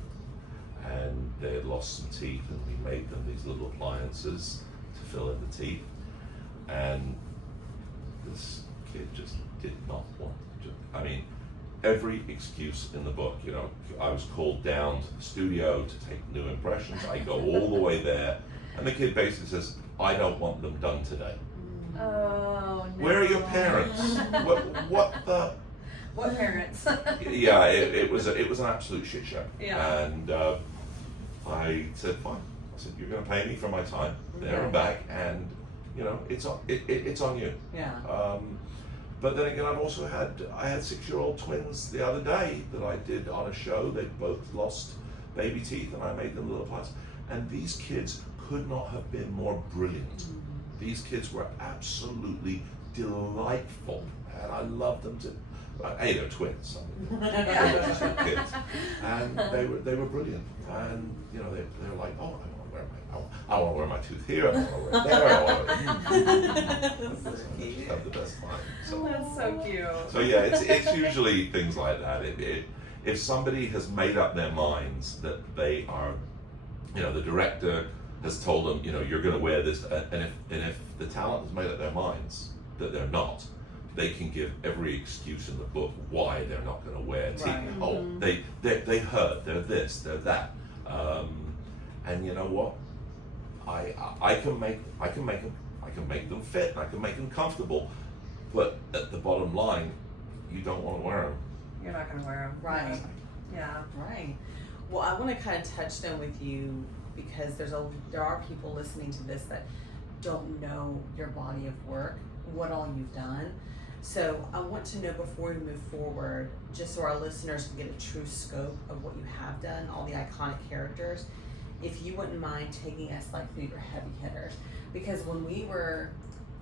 and they had lost some teeth, and we made them these little appliances to fill in the teeth, and this kid just did not want to. I mean, every excuse in the book. I was called down to the studio to take new impressions. I go all the way there, and the kid basically says, "I don't want them done today." Oh, no. Where are your parents? What the? What parents? Yeah, it was an absolute shit show. Yeah. And I said, fine. I said, "You're going to pay me for my time there Yeah. and back, and it's on you." Yeah. But then again, I had 6-year-old twins the other day that I did on a show. They both lost baby teeth, and I made them little plants. And these kids could not have been more brilliant. These kids were absolutely delightful, and I loved them to. They're twins. They're just two kids, and they were brilliant. And they were like, "Oh, I want to wear my tooth here. I want to wear it there. I want to just have the best time." So. That's so cute. So yeah, it's usually things like that. If somebody has made up their minds that they are, the director has told them, "You're going to wear this," and if the talent has made up their minds that they're not, they can give every excuse in the book why they're not going to wear teeth. Right. Oh, they hurt. They're this. They're that. And you know what? I can make them fit, and I can make them comfortable, but at the bottom line, you don't want to wear them. You're not going to wear them. Right. Yeah. Right. Well, I want to kind of touch them with you because there are people listening to this that don't know your body of work, what all you've done. So I want to know before we move forward, just so our listeners can get a true scope of what you have done, all the iconic characters, if you wouldn't mind taking us like through your heavy hitters. Because when we were,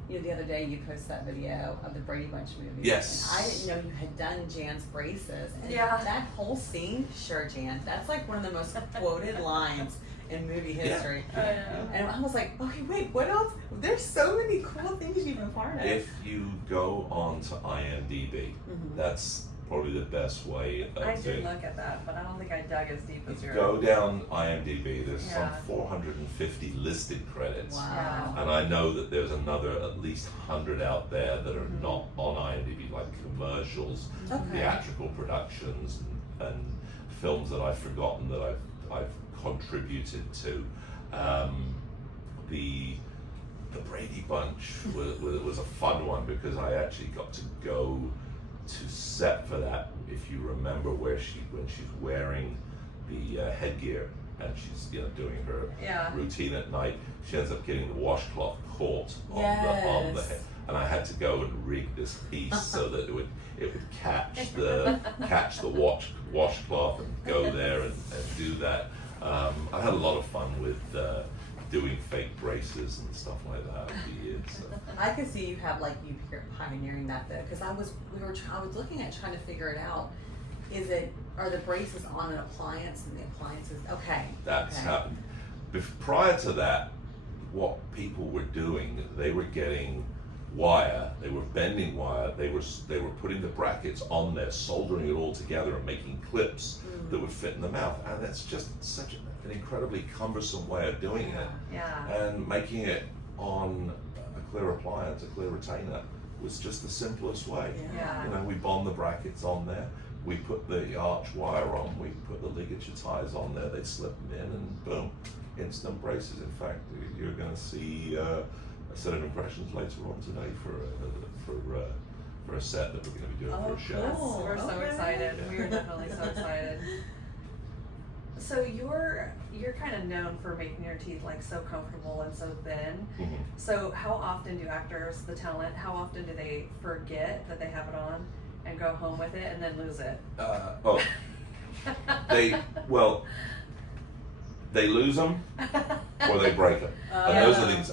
the other day you posted that video of the Brady Bunch movie. Yes. And I didn't know you had done Jan's braces. And Yeah. that whole scene, sure, Jan, that's like one of the most quoted lines in movie history. Yeah. And I was like, okay, wait, what else? There's so many cool things you've been part of. If you go on to IMDb, that's probably the best way of I doing did it. look at that, but I don't think I dug as deep as yours. Go down IMDb, there's some Yeah. 450 listed credits. Wow. And I know that there's another at least 100 out there that are not on IMDb, like commercials, Okay. theatrical productions, and films that I've forgotten that I've contributed to. The Brady Bunch was a fun one because I actually got to go to set for that. If you remember when she's wearing the headgear and she's doing her Yeah. routine at night, she ends up getting the washcloth caught on the Yes. head, and I had to go and rig this piece so that it would catch the washcloth and go there and do that. I had a lot of fun with doing fake braces and stuff like that over the years. So. I could see you have pioneering that though, because I was looking at trying to figure it out. Are the braces on an appliance and the appliances? Okay. That's okay. happened. Prior to that, what people were doing, they were getting wire, they were bending wire, they were putting the brackets on there, soldering it all together and making clips that would fit in the mouth. And that's just such an incredibly cumbersome way of doing it. Yeah. And making it on a clear appliance, a clear retainer, was just the simplest way. Yeah. We bond the brackets on there, we put the arch wire on, we put the ligature ties on there, they slip them in, and boom, instant braces. In fact, you're going to see a set of impressions later on today for a set that we're going to be doing for a show. Cool. We're so excited. Yeah. We are definitely so excited. So you're kind of known for making your teeth like so comfortable and so thin. Mhm. So how often do actors, the talent, how often do they forget that they have it on and go home with it and then lose it? They lose them or they break them. And those are the things.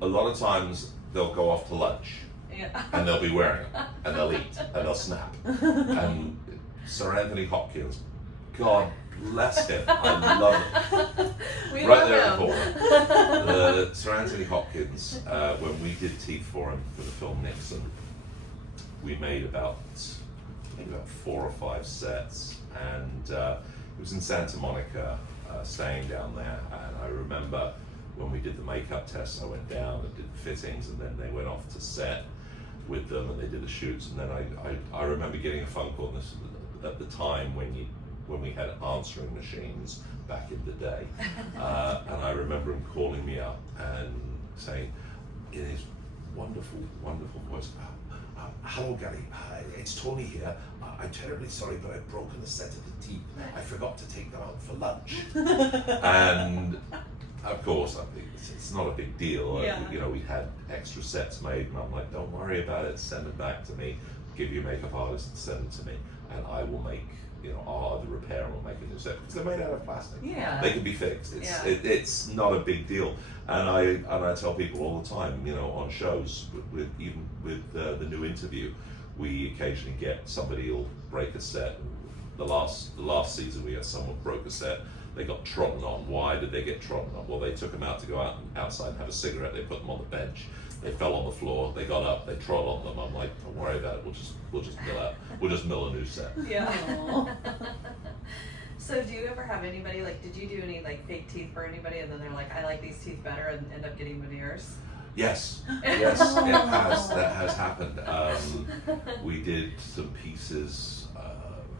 A lot of times they'll go off to lunch Yeah. and they'll be wearing them and they'll eat and they'll snap. And Sir Anthony Hopkins, God bless him, I love him. We Right love there in him. the corner. Sir Anthony Hopkins, when we did teeth for him for the film Nixon, we made about 4 or 5 sets, and it was in Santa Monica, staying down there. And I remember when we did the makeup tests, I went down and did fittings, and then they went off to set with them and they did the shoots. And then I remember getting a phone call, and this at the time when we had answering machines back in the day, and I remember him calling me up and saying in his wonderful, wonderful voice, "Hello, Gary. It's Tony here. I'm terribly sorry, but I've broken a set of the teeth. I forgot to take them out for lunch." And of course, I think it's not a big deal. Yeah. We had extra sets made, and I'm like, "Don't worry about it. Send them back to me. Give your makeup artist and send them to me, and I will make." I'll either repair them or make a new set, because they're made out of plastic. Yeah. They can be fixed. Yeah. It's not a big deal, and I tell people all the time, on shows, even with the new interview, we occasionally get somebody who'll break a set. The last season we had someone broke a set. They got trodden on. Why did they get trodden on? Well, they took them out to go outside and have a cigarette. They put them on the bench. They fell on the floor. They got up. They trod on them. I'm like, don't worry about it. We'll just mill out. We'll just mill a new set. Yeah. So do you ever have anybody, did you do any fake teeth for anybody, and then they're like, I like these teeth better, and end up getting veneers? Yes, that has happened. We did some pieces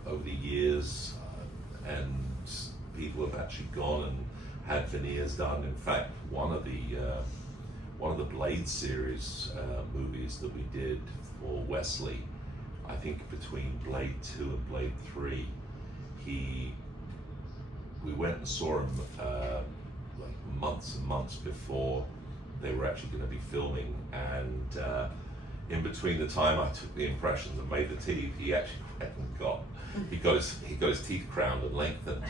over the years, and people have actually gone and had veneers done. In fact, one of the Blade series movies that we did for Wesley, I think between Blade 2 and Blade 3, we went and saw him like months and months before they were actually going to be filming, and in between the time I took the impressions and made the teeth, he actually went and got his teeth crowned and lengthened,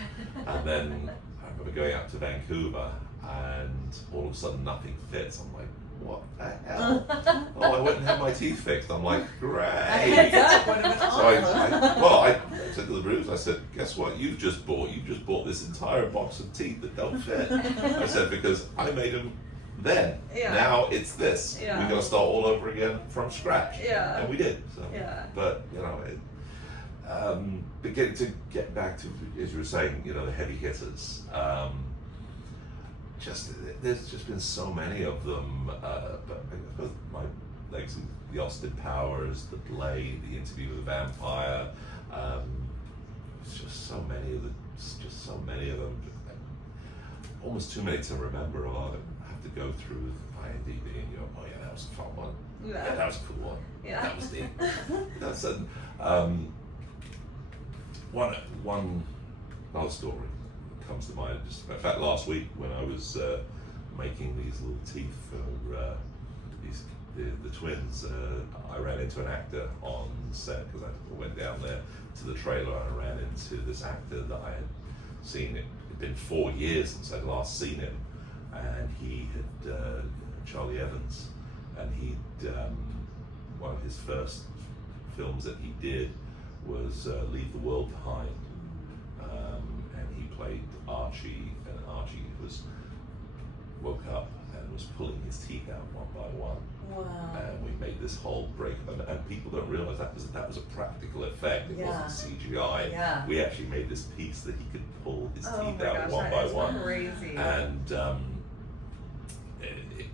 and then I remember going out to Vancouver, and all of a sudden nothing fits. I'm like, what the hell? Oh, I went and had my teeth fixed. I'm like, great. I said to the Bruce, I said, guess what you've just bought? You just bought this entire box of teeth that don't fit. I said, because I made them then. Yeah. Now it's this. Yeah. We got to start all over again from scratch. Yeah. And we did. So. Yeah. But, you know, to get back to, as you were saying, you know, the heavy hitters, there's just been so many of them, but my legacy, the Austin Powers, the Blade, the Interview with the Vampire, it's just so many of them, almost too many to remember. A lot of them have to go through IMDb and you go, oh yeah, that was a fun one. Yeah, that was a cool one. Yeah, that was neat. That's one other story comes to mind. Just in fact, last week when I was making these little teeth for the twins, I ran into an actor on set because I went down there to the trailer and I ran into this actor that I had seen. It had been 4 years since I'd last seen him, and he had Charlie Evans, and he'd one of his first films that he did was Leave the World Behind. Played Archie, and Archie woke up and was pulling his teeth out one by one. Wow. And we made this whole break, and people don't realize that was a practical effect. It wasn't CGI. Yeah. We actually made this piece that he could pull his teeth out one by one. Crazy. And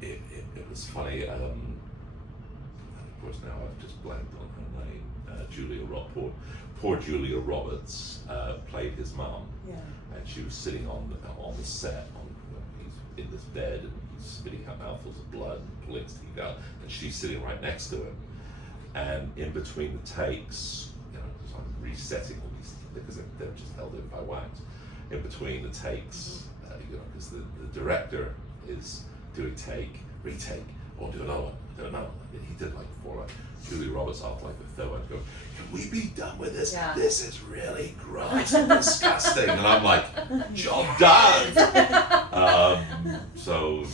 it was funny. Of course, now I've just blanked on her name. Poor Julia Roberts played his mom. Yeah. And she was sitting on the set. He's in this bed and he's spitting out mouthfuls of blood and pulling his teeth out, and she's sitting right next to him. And in between the takes, you know, because I'm resetting all these because they're just held in by wax. In between the takes, you know, because the director is doing take, retake, or do another one. I don't know. He did like 4. Julia Roberts after like the third one go, can we be done with this? Yeah. This is really gross and disgusting. And I'm like, job done. So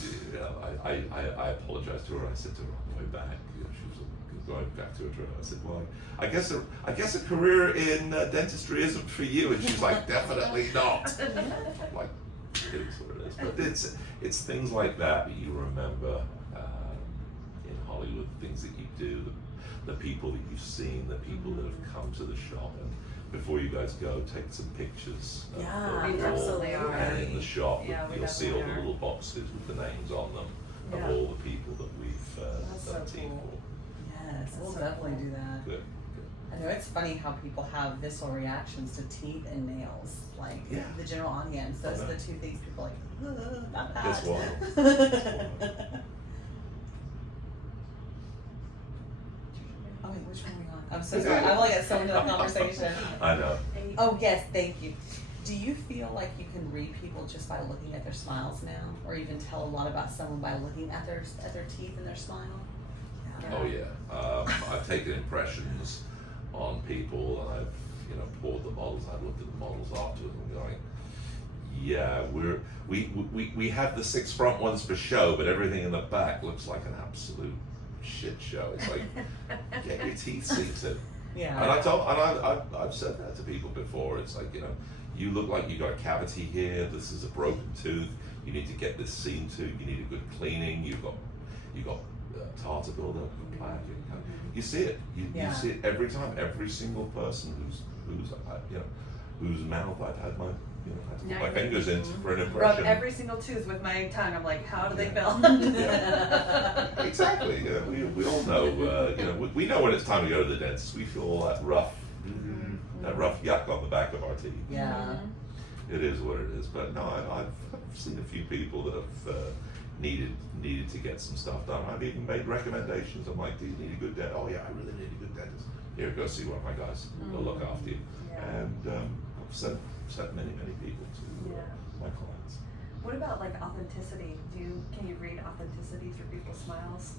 I apologized to her. I said to her on the way back, you know, she was going back to her trailer. I said, well, I guess a career in dentistry isn't for you. And she's like, definitely not. I'm like, it is what it is. But it's things like that you remember in Hollywood, things that you do, the people that you've seen, the people that have come to the shop, and before you guys go, take some pictures. We absolutely are. And in the shop, you'll see all the little boxes with the names on them of all the people that we've done teeth for. Yes, we'll definitely do that. Good. I know it's funny how people have visceral reactions to teeth and nails. Like the general audience, those are the two things people are like, not that. It's wild. Oh wait, which one are we on? I'm so sorry. I've only got so into the conversation. I know. Oh yes, thank you. Do you feel like you can read people just by looking at their smiles now, or even tell a lot about someone by looking at their teeth and their smile? Yeah. Oh yeah. I've taken impressions on people, and I've poured the models. I've looked at the models afterwards and going, yeah, we have the 6 front ones for show, but everything in the back looks like an absolute shit show. It's like, get your teeth seated. Yeah. And I've said that to people before. It's like, you know, you look like you got a cavity here. This is a broken tooth. You need to get this seen to. You need a good cleaning. You got tartar buildup, plaque. You see it. You see it every time. Every single person whose mouth I've had my fingers in for an impression. Rub every single tooth with my tongue. I'm like, how do they feel? Exactly. Yeah, we all know. We know when it's time to go to the dentist. We feel all that rough yuck on the back of our teeth. Yeah. It is what it is. But no, I've seen a few people that have needed to get some stuff done. I've even made recommendations. I'm like, do you need a good dentist? Oh yeah, I really need a good dentist. Here, go see one of my guys. They'll look after you. Yeah. And I've sent many people to my clients. What about like authenticity? Can you read authenticity through people's smiles?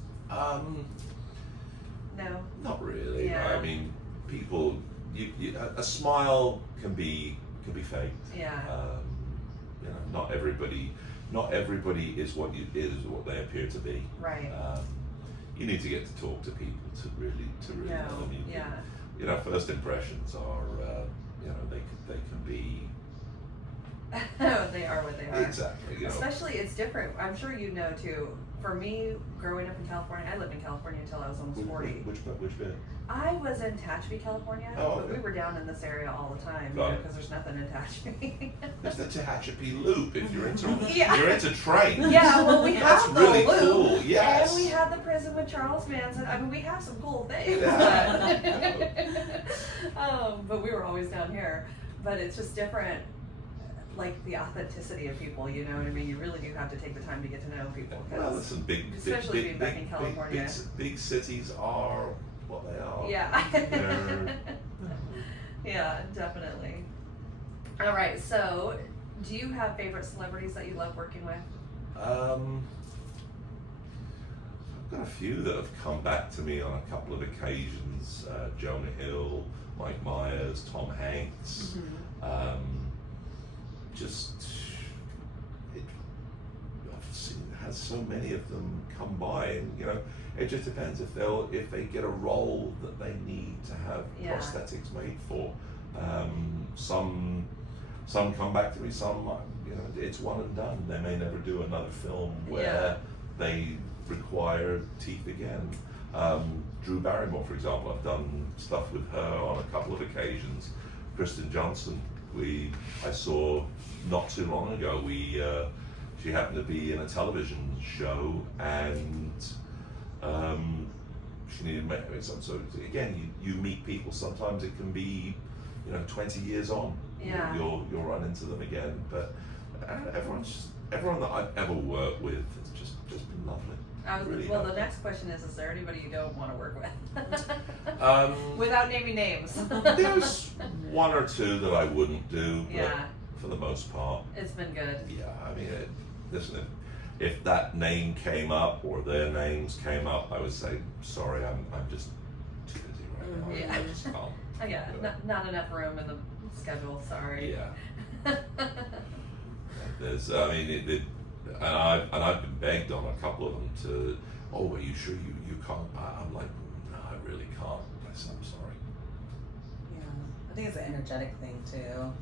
No. Not really. Yeah. I mean, people. A smile can be faked. Yeah. You know, not everybody is what they appear to be. Right. You need to get to talk to people to really know them. You know, first impressions are they can be. They are what they are. Exactly. You know. Especially, it's different. I'm sure you know too. For me, growing up in California, I lived in California until I was almost 40. Which bit? I was in Tehachapi, California, Oh, but okay. we were down in this area all the time Got it. because there's nothing in Tehachapi. There's the Tehachapi Loop if you're into Yeah. you're into trains. Yeah, well, we That's have the really loop, cool. Yes. and we had the prison with Charles Manson. I mean, we have some cool things, but we were always down here. But it's just different, like the authenticity of people. You know what I mean? You really do have to take the time to get to know people. Well, listen, especially being back in California. Big cities are what they are. Yeah. They're- Yeah, definitely. All right, so do you have favorite celebrities that you love working with? I've got a few that have come back to me on a couple of occasions. Jonah Hill, Mike Myers, Tom Hanks. I've had so many of them come by, and you know, it just depends if they get a role that they need to have prosthetics made for. Some come back to me. Some, you know, it's one and done. They may never do another film where they require teeth again. Drew Barrymore, for example, I've done stuff with her on a couple of occasions. Kristen Johnson, I saw not too long ago. She happened to be in a television show, and she needed something. So again, you meet people. Sometimes it can be, 20 years on. Yeah. You'll run into them again. But everyone that I've ever worked with has just been lovely. Really well, helpful. the next question is there anybody you don't want to work with? Without naming names. There's one or two that I wouldn't do, but Yeah. for the most part, It's been good. yeah. I mean, listen, if that name came up or their names came up, I would say, sorry, I'm just too busy right now. Yeah. I just can't. Oh, yeah, do it. not enough room in the schedule, sorry. Yeah. There's, I mean, and I've been begged on a couple of them to, are you sure you can't? I'm like, no, I really can't. I'm sorry. Yeah, I think it's an energetic thing too.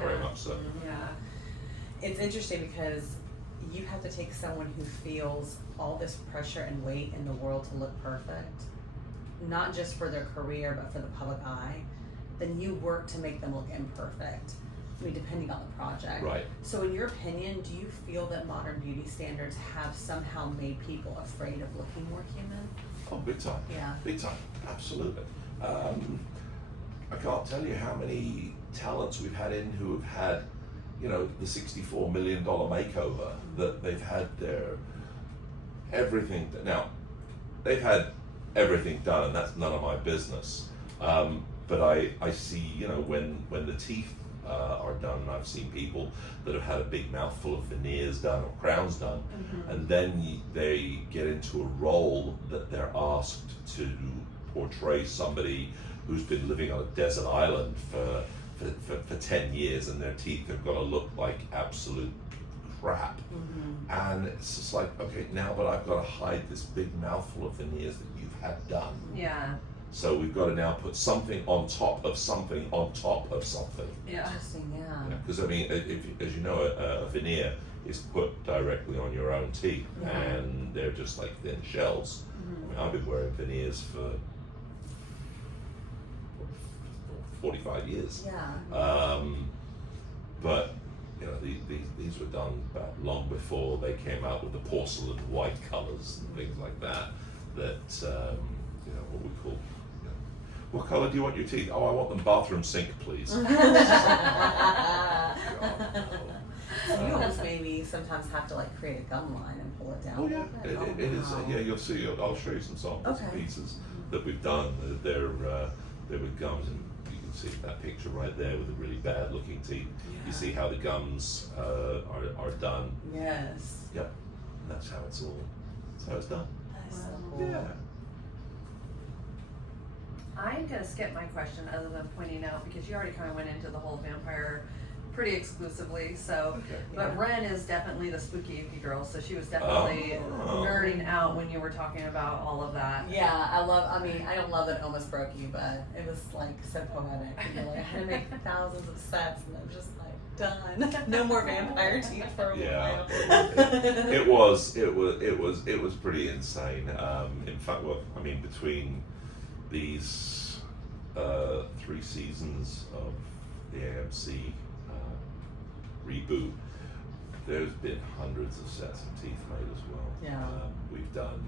Very much so. Yeah. It's interesting because you have to take someone who feels all this pressure and weight in the world to look perfect, not just for their career, but for the public eye. Then you work to make them look imperfect. I mean, depending on the project. Right. So in your opinion, do you feel that modern beauty standards have somehow made people afraid of looking more human? Oh, big time. Yeah. Big time. Absolutely. I can't tell you how many talents we've had in who have had, the $64 million makeover, that they've had their everything. Now, they've had everything done, and that's none of my business. But I see, when the teeth are done, and I've seen people that have had a big mouthful of veneers done or crowns done, and then they get into a role that they're asked to portray somebody who's been living on a desert island for 10 years, and their teeth have got to look like absolute crap. And it's just like, okay, now, but I've got to hide this big mouthful of veneers that you've had done. Yeah. So we've got to now put something on top of something on top of something. Yeah. Interesting, yeah. Because I mean, as you know, a veneer is put directly on your own teeth, Yeah. and they're just like thin shells. I mean, I've been wearing veneers for 45 years. Yeah. But these were done long before they came out with the porcelain white colors and things like that. That what we call what color do you want your teeth? Oh, I want them bathroom sink, please. So you almost maybe sometimes have to like create a gum line and pull it down. Oh yeah, it is. Wow. Yeah, you'll see. I'll show you some samples and Okay. pieces that we've done. They're with gums, and you can see that picture right there with the really bad looking teeth. You see how the gums are done. Yes. Yep, and that's how it's all. That's how it's done. That's so cool. Yeah. I'm gonna skip my question other than pointing out, because you already kind of went into the whole vampire pretty exclusively, so. Okay. But Ren is definitely the spooky icky girl, so she was definitely nerding out when you were talking about all of that. Yeah, I mean, I don't love that it almost broke you, but it was like so poetic. You know, like, I had to make thousands of sets, and I'm just like, done. No more vampire teeth for a Yeah, while. it was pretty insane. In fact, well, I mean, between these 3 seasons of the AMC reboot, there's been hundreds of sets of teeth made as well. Yeah. We've done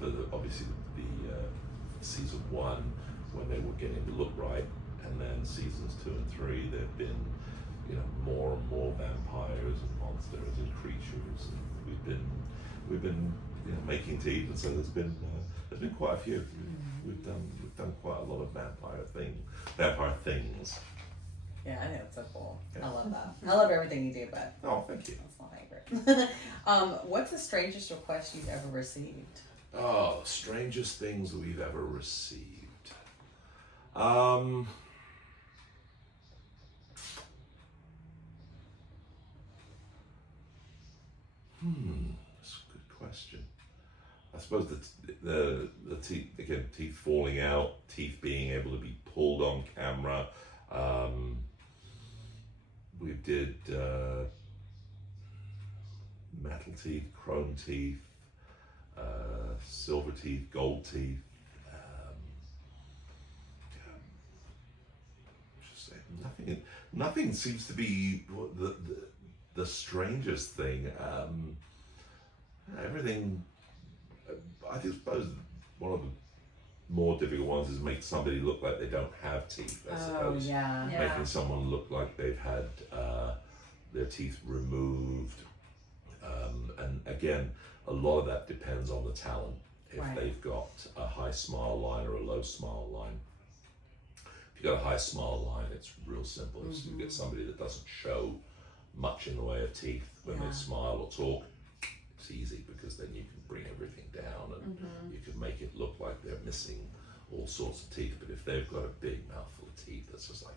for obviously the season 1 when they were getting to look right, and then seasons 2 and 3 there've been more and more vampires and monsters and creatures, and we've been making teeth, and so there's been quite a few. We've done quite a lot of vampire things. Yeah, I think that's so cool. Yeah. I love that. I love everything you do, but Oh, thank you. that's my favorite. What's the strangest request you've ever received? Oh, strangest things that we've ever received. That's a good question. I suppose the teeth, again, teeth falling out, teeth being able to be pulled on camera. We did metal teeth, chrome teeth, silver teeth, gold teeth. Just nothing seems to be the strangest thing. Everything. I suppose one of the more difficult ones is make somebody look like they don't have teeth. I suppose. Yeah. Making someone look like they've had their teeth removed, and again, a lot of that depends on the talent. If Right. they've got a high smile line or a low smile line. If you've got a high smile line, it's real simple. It's you get somebody that doesn't show much in the way of teeth when they smile or talk. It's easy because then you can bring everything down, and you can make it look like they're missing all sorts of teeth. But if they've got a big mouthful of teeth, it's just like,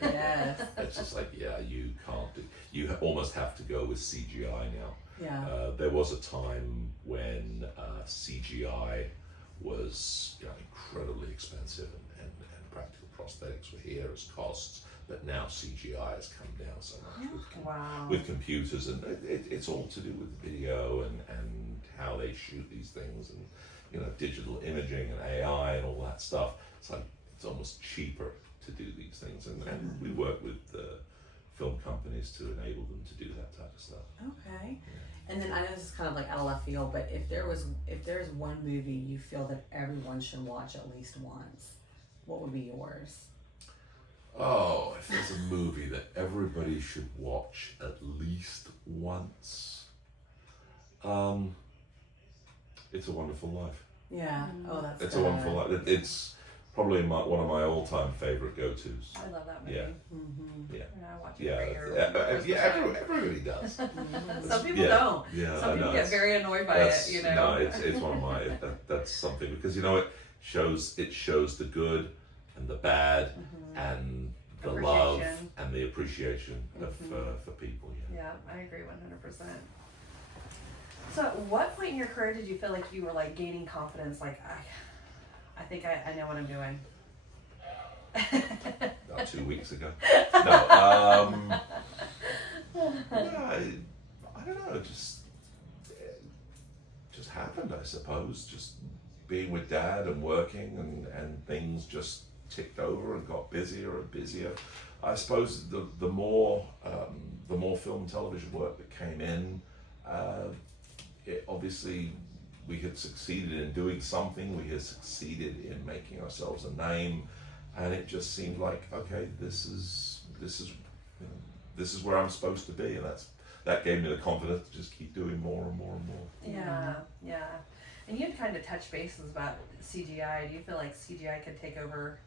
Yes. it's just like, you can't do. You almost have to go with CGI now. Yeah. There was a time when CGI was incredibly expensive, and practical prosthetics were here as costs. But now CGI has come down so much with computers, and it's all to do with video and how they shoot these things, and digital imaging and AI and all that stuff. It's like it's almost cheaper to do these things, and we work with film companies to enable them to do that type of stuff. Okay. And then I know this is kind of like out of left field, but if there's one movie you feel that everyone should watch at least once, what would be yours? Oh, if there's a movie that everybody should watch at least once, It's a Wonderful Life. Yeah. Oh, that's It's good. a Wonderful Life. It's probably one of my all-time favorite go-tos. I love that movie. Yeah. Mm-hmm. Yeah. And I watch it Yeah, every year. everybody does. Some people Yeah. don't. Yeah, Some I people know. get very annoyed by it, you know. No, it's one of my. That's something because it shows the good and the bad and the love Appreciation. and the appreciation for people. Yeah, I agree 100%. So at what point in your career did you feel like you were like gaining confidence, like I think I know what I'm doing? About 2 weeks ago. No. Yeah, I don't know. It just happened, I suppose. Just being with Dad and working and things just ticked over and got busier and busier. I suppose the more film and television work that came in, it obviously we had succeeded in doing something, we had succeeded in making ourselves a name, and it just seemed like, okay, this is where I'm supposed to be, and that gave me the confidence to just keep doing more and more and more. Yeah. And you'd kind of touch bases about CGI. Do you feel like CGI could take over?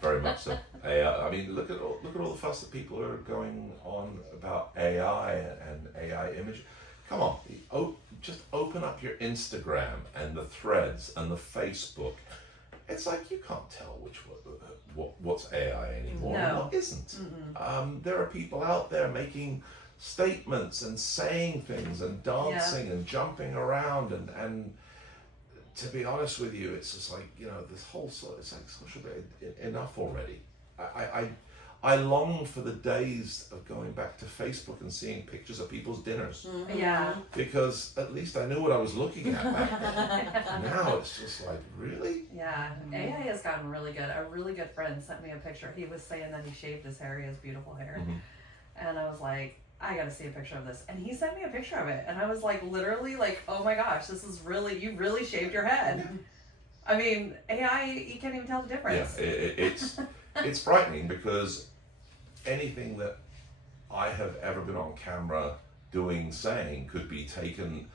Very much so. AI, I mean, look at all the fuss that people are going on about AI and AI image. Come on, just open up your Instagram and the threads and the Facebook. It's like you can't tell what's AI anymore and what isn't. There are people out there making statements and saying things and dancing and jumping around and to be honest with you, it's just like, this whole it's like social media, enough already. I long for the days of going back to Facebook and seeing pictures of people's dinners. Yeah. Because at least I knew what I was looking at back then. Now it's just like, really? Yeah. AI has gotten really good. A really good friend sent me a picture. He was saying that he shaved his hair. He has beautiful hair. And I was like, I gotta see a picture of this. And he sent me a picture of it. And I was like, literally like, oh my gosh, this is really, you really shaved your head. I mean, AI, you can't even tell the difference. Yeah, it's frightening because anything that I have ever been on camera saying could be taken,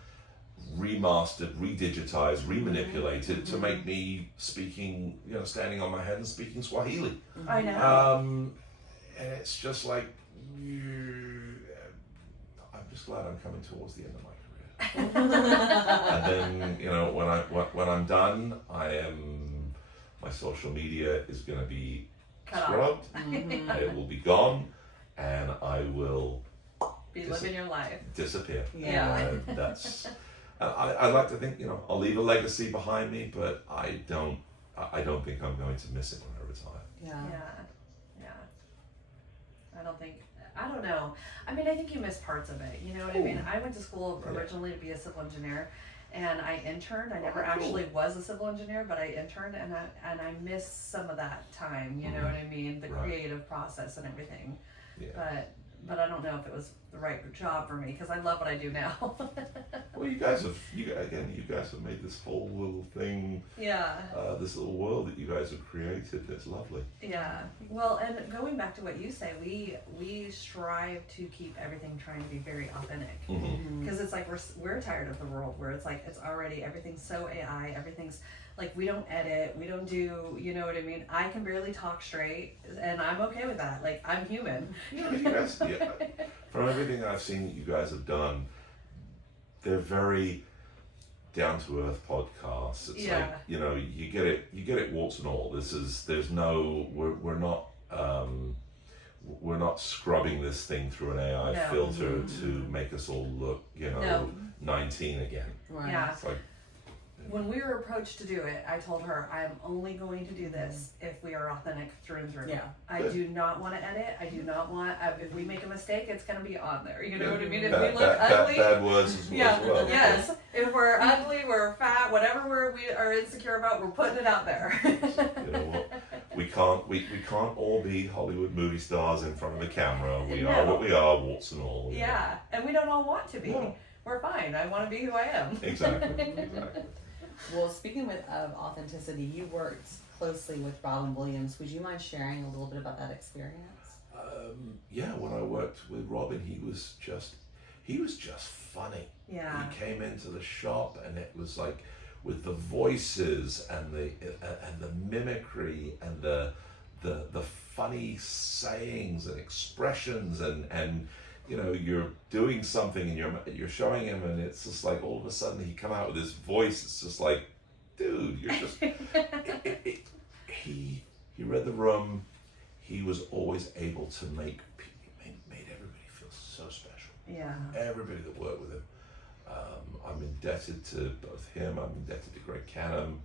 remastered, redigitized, remanipulated to make me speaking, standing on my head and speaking Swahili. I know. And it's just like, I'm just glad I'm coming towards the end of my career. And then, when I'm done, my social media is going to be scrubbed. It will be gone, and I will be living your life. Disappear. Yeah. I'd like to think, I'll leave a legacy behind me, but I don't think I'm going to miss it when I retire. Yeah. I don't know. I mean, I think you miss parts of it. You know what I mean? I went to school originally to be a civil engineer, and I interned. I never actually was a civil engineer, but I interned, and I missed some of that time. You know what I mean? The creative process and everything. Yeah. But I don't know if it was the right job for me because I love what I do now. Well, you guys have made this whole little thing. Yeah. This little world that you guys have created. It's lovely. Yeah. Well, and going back to what you say, we strive to keep everything trying to be very authentic because it's like we're tired of the world where it's like it's already everything's so AI, everything's like we don't edit, we don't do, you know what I mean? I can barely talk straight, and I'm okay with that. Like I'm human. You guys, from everything I've seen that you guys have done, they're very down to earth podcasts. It's like you get it warts and all. We're not scrubbing this thing through an AI filter to make us all look 19 again. Right. Yeah. It's like, when we were approached to do it, I told her, I'm only going to do this if we are authentic through and through. Yeah. I do not want to edit. I do not want, if we make a mistake, it's going to be on there. You know what I mean? If we look ugly. Bad words as well. Yes. If we're ugly, we're fat, whatever we are insecure about, we're putting it out there. You know what? We can't all be Hollywood movie stars in front of the camera. We are what we are, warts and all. Yeah. And we don't all want to be. No. We're fine. I want to be who I am. Exactly. Well, speaking of authenticity, you worked closely with Robin Williams. Would you mind sharing a little bit about that experience? When I worked with Robin, he was just funny. Yeah. He came into the shop, and it was like with the voices and the mimicry and the funny sayings and expressions and. You're doing something and you're showing him, and it's just like all of a sudden he come out with his voice. It's just like, dude, you're just. He read the room. He was always able to made everybody feel so special. Yeah. Everybody that worked with him. I'm indebted to both him. I'm indebted to Greg Canham,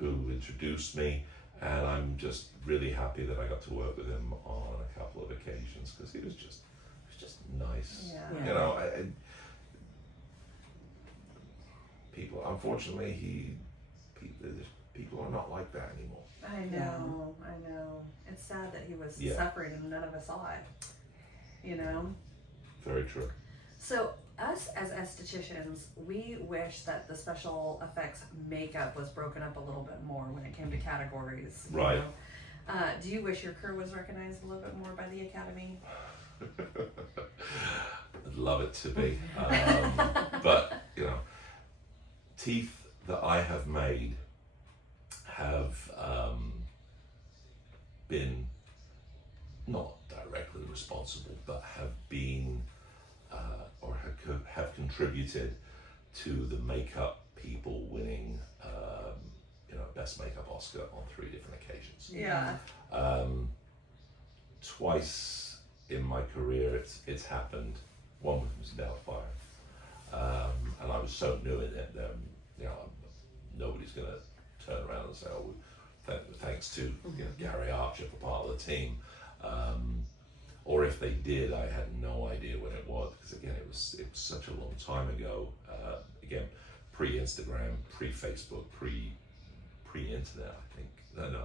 who introduced me, and I'm just really happy that I got to work with him on a couple of occasions because he was just nice. Yeah. People, unfortunately, people are not like that anymore. I know. It's sad that he was suffering and none of us saw it. Very true. So us as estheticians, we wish that the special effects makeup was broken up a little bit more when it came to categories. you Right. know? Do you wish your crew was recognized a little bit more by the Academy? I'd love it to be. But, you know, teeth that I have made have been not directly responsible, but have been or have contributed to the makeup people winning, Best Makeup Oscar on 3 different occasions. Yeah. Twice in my career, it's happened. One was Doubtfire, and I was so new in it that nobody's going to turn around and say, "Oh, thanks to Gary Archer for part of the team." Or if they did, I had no idea when it was, because again, it was such a long time ago. Again, pre-Instagram, pre-Facebook, pre-internet. I think no,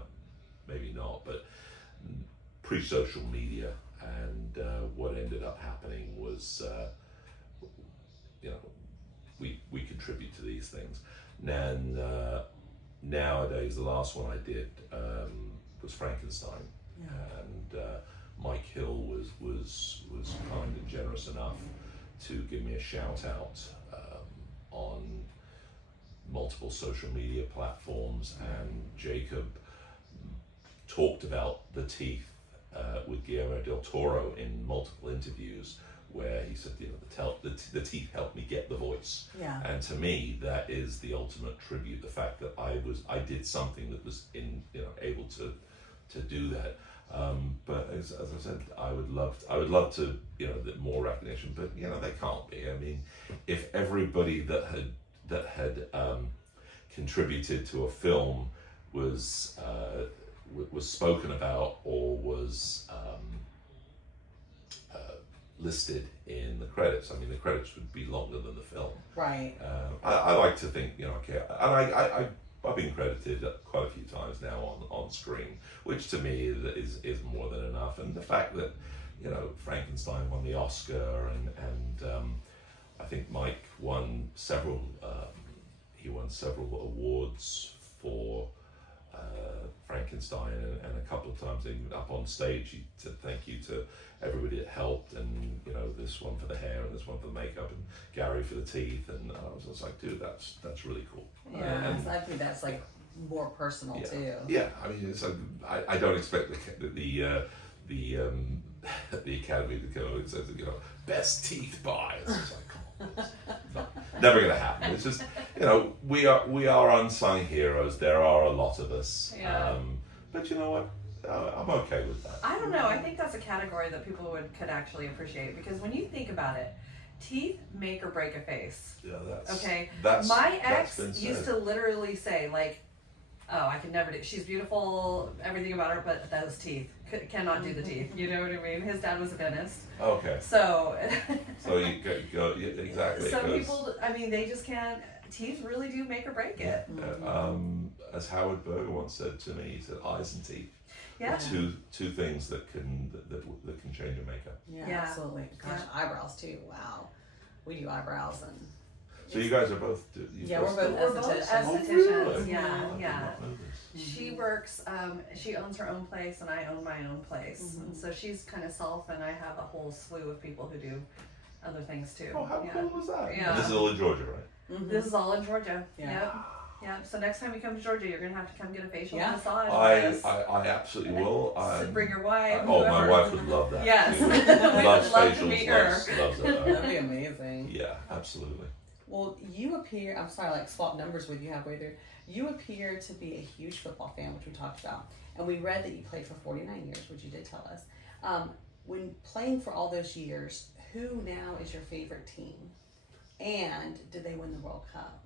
maybe not, but pre-social media. And what ended up happening was, we contribute to these things. And nowadays, the last one I did was Frankenstein, and Mike Hill was kind and generous enough to give me a shout out on multiple social media platforms, and Jacob talked about the teeth with Guillermo del Toro in multiple interviews, where he said, the teeth helped me get the voice. Yeah. And to me, that is the ultimate tribute. The fact that I did something that was able to do that. But as I said, I would love to more recognition, but they can't be. I mean, if everybody that had contributed to a film was spoken about or was listed in the credits, I mean, the credits would be longer than the film. Right. I like to think, okay, and I've been credited quite a few times now on screen, which to me is more than enough. And the fact that Frankenstein won the Oscar, and I think Mike won several awards for Frankenstein, and a couple of times even up on stage he said thank you to everybody that helped, and this one for the hair and this one for the makeup and Gary for the teeth, and I was just like, dude, that's really cool. Yeah, I think that's like more personal too. Yeah, I mean, I don't expect the Academy to go and say, best teeth by. It's just like, come on, it's never gonna happen. It's just we are unsung heroes. There are a lot of us. Yeah. But you know what? I'm okay with that. I don't know. I think that's a category that people could actually appreciate, because when you think about it, teeth make or break a face. Yeah, that's okay. That's my ex been said. used to literally say, like, "Oh, I can never do. She's beautiful, everything about her, but those teeth cannot do the teeth." You know what I mean? His dad was a dentist. Okay. So. So you go exactly. Some people, I mean, they just can't. Teeth really do make or break it. As Howard Berger once said to me, he said, "Eyes and teeth." Yeah. Two things that can change your makeup. Yeah, absolutely. Gosh, eyebrows too. Wow, we do eyebrows and. So you guys are both. We're both estheticians. Oh, really? Yeah, I did yeah. not know this. She works. She owns her own place, and I own my own place. And so she's kind of self, and I have a whole slew of people who do other things too. Oh, how cool was that? Yeah. This is all in Georgia, right? This is all in Georgia. Yeah. Yep. So next time you come to Georgia, you're gonna have to come get a facial massage. I absolutely will. So bring your wife. My whoever. wife would love that. Yes. She We would loves love to facials, meet her. loves it. That'd be amazing. Yeah, absolutely. Well, you appear, I'm sorry, like swap numbers with you halfway through. You appear to be a huge football fan, which we talked about. And we read that you played for 49 years, which you did tell us. When playing for all those years, who now is your favorite team? And did they win the World Cup?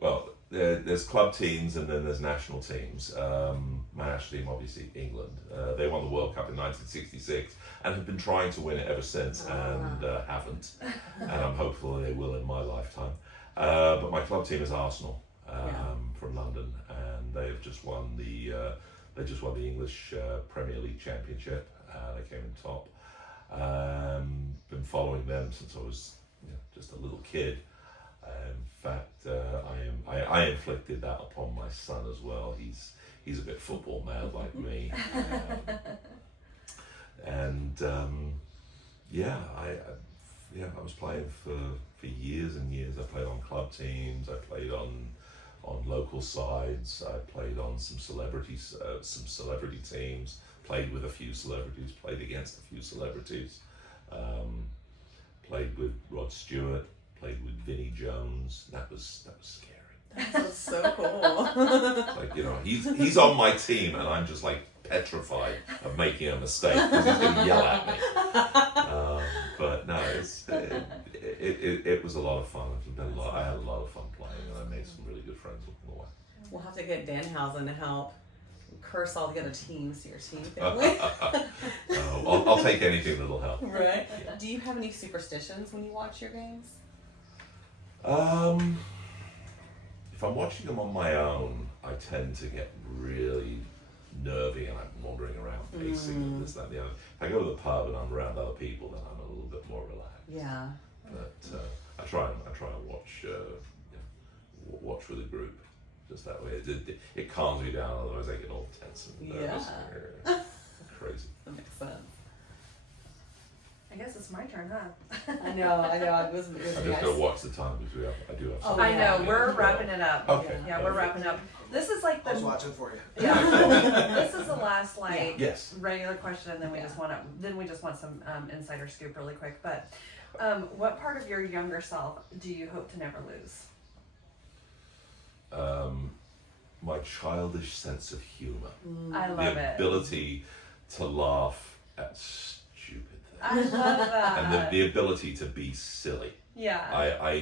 Well, there's club teams and then there's national teams. My national team, obviously, England. They won the World Cup in 1966 and have been trying to win it ever since and haven't. And I'm hopeful they will in my lifetime. But my club team is Arsenal from London, and they've just won the English Premier League Championship. They came in top. Been following them since I was just a kid. In fact, I inflicted that upon my son as well. He's a bit football mad like me, I was playing for years and years. I played on club teams. I played on local sides. I played on some celebrity teams. Played with a few celebrities. Played against a few celebrities. Played with Rod Stewart. Played with Vinnie Jones. That was scary. That's so cool. Like, he's on my team, and I'm just like petrified of making a mistake because he's going to yell at me. But no, it was a lot of fun. I had a lot of fun playing, and I made some really good friends along the way. We'll have to get Danhausen to help curse all the other teams to your team family. I'll take anything that'll help. Right. Yeah. Do you have any superstitions when you watch your games? If I'm watching them on my own, I tend to get really nervy and I'm wandering around pacing and this, that, and the other. If I go to the pub and I'm around other people, then I'm a little bit more relaxed. Yeah. But I try and watch with a group. Just that way, it calms me down. Otherwise, I get all tense and nervous. Yeah. Crazy. That makes sense. I guess it's my turn, huh? I know. It was I just nice. gotta watch the time because I do have. Oh, I yeah. know, we're wrapping it up. Okay. Yeah, we're wrapping up. This is like I was the watching for you. yeah. This is the last Yes. regular question, and then we just want some insider scoop really quick. But what part of your younger self do you hope to never lose? My childish sense of humor. I love The it. ability to laugh at stupid things. I love that. And the ability to be silly. Yeah.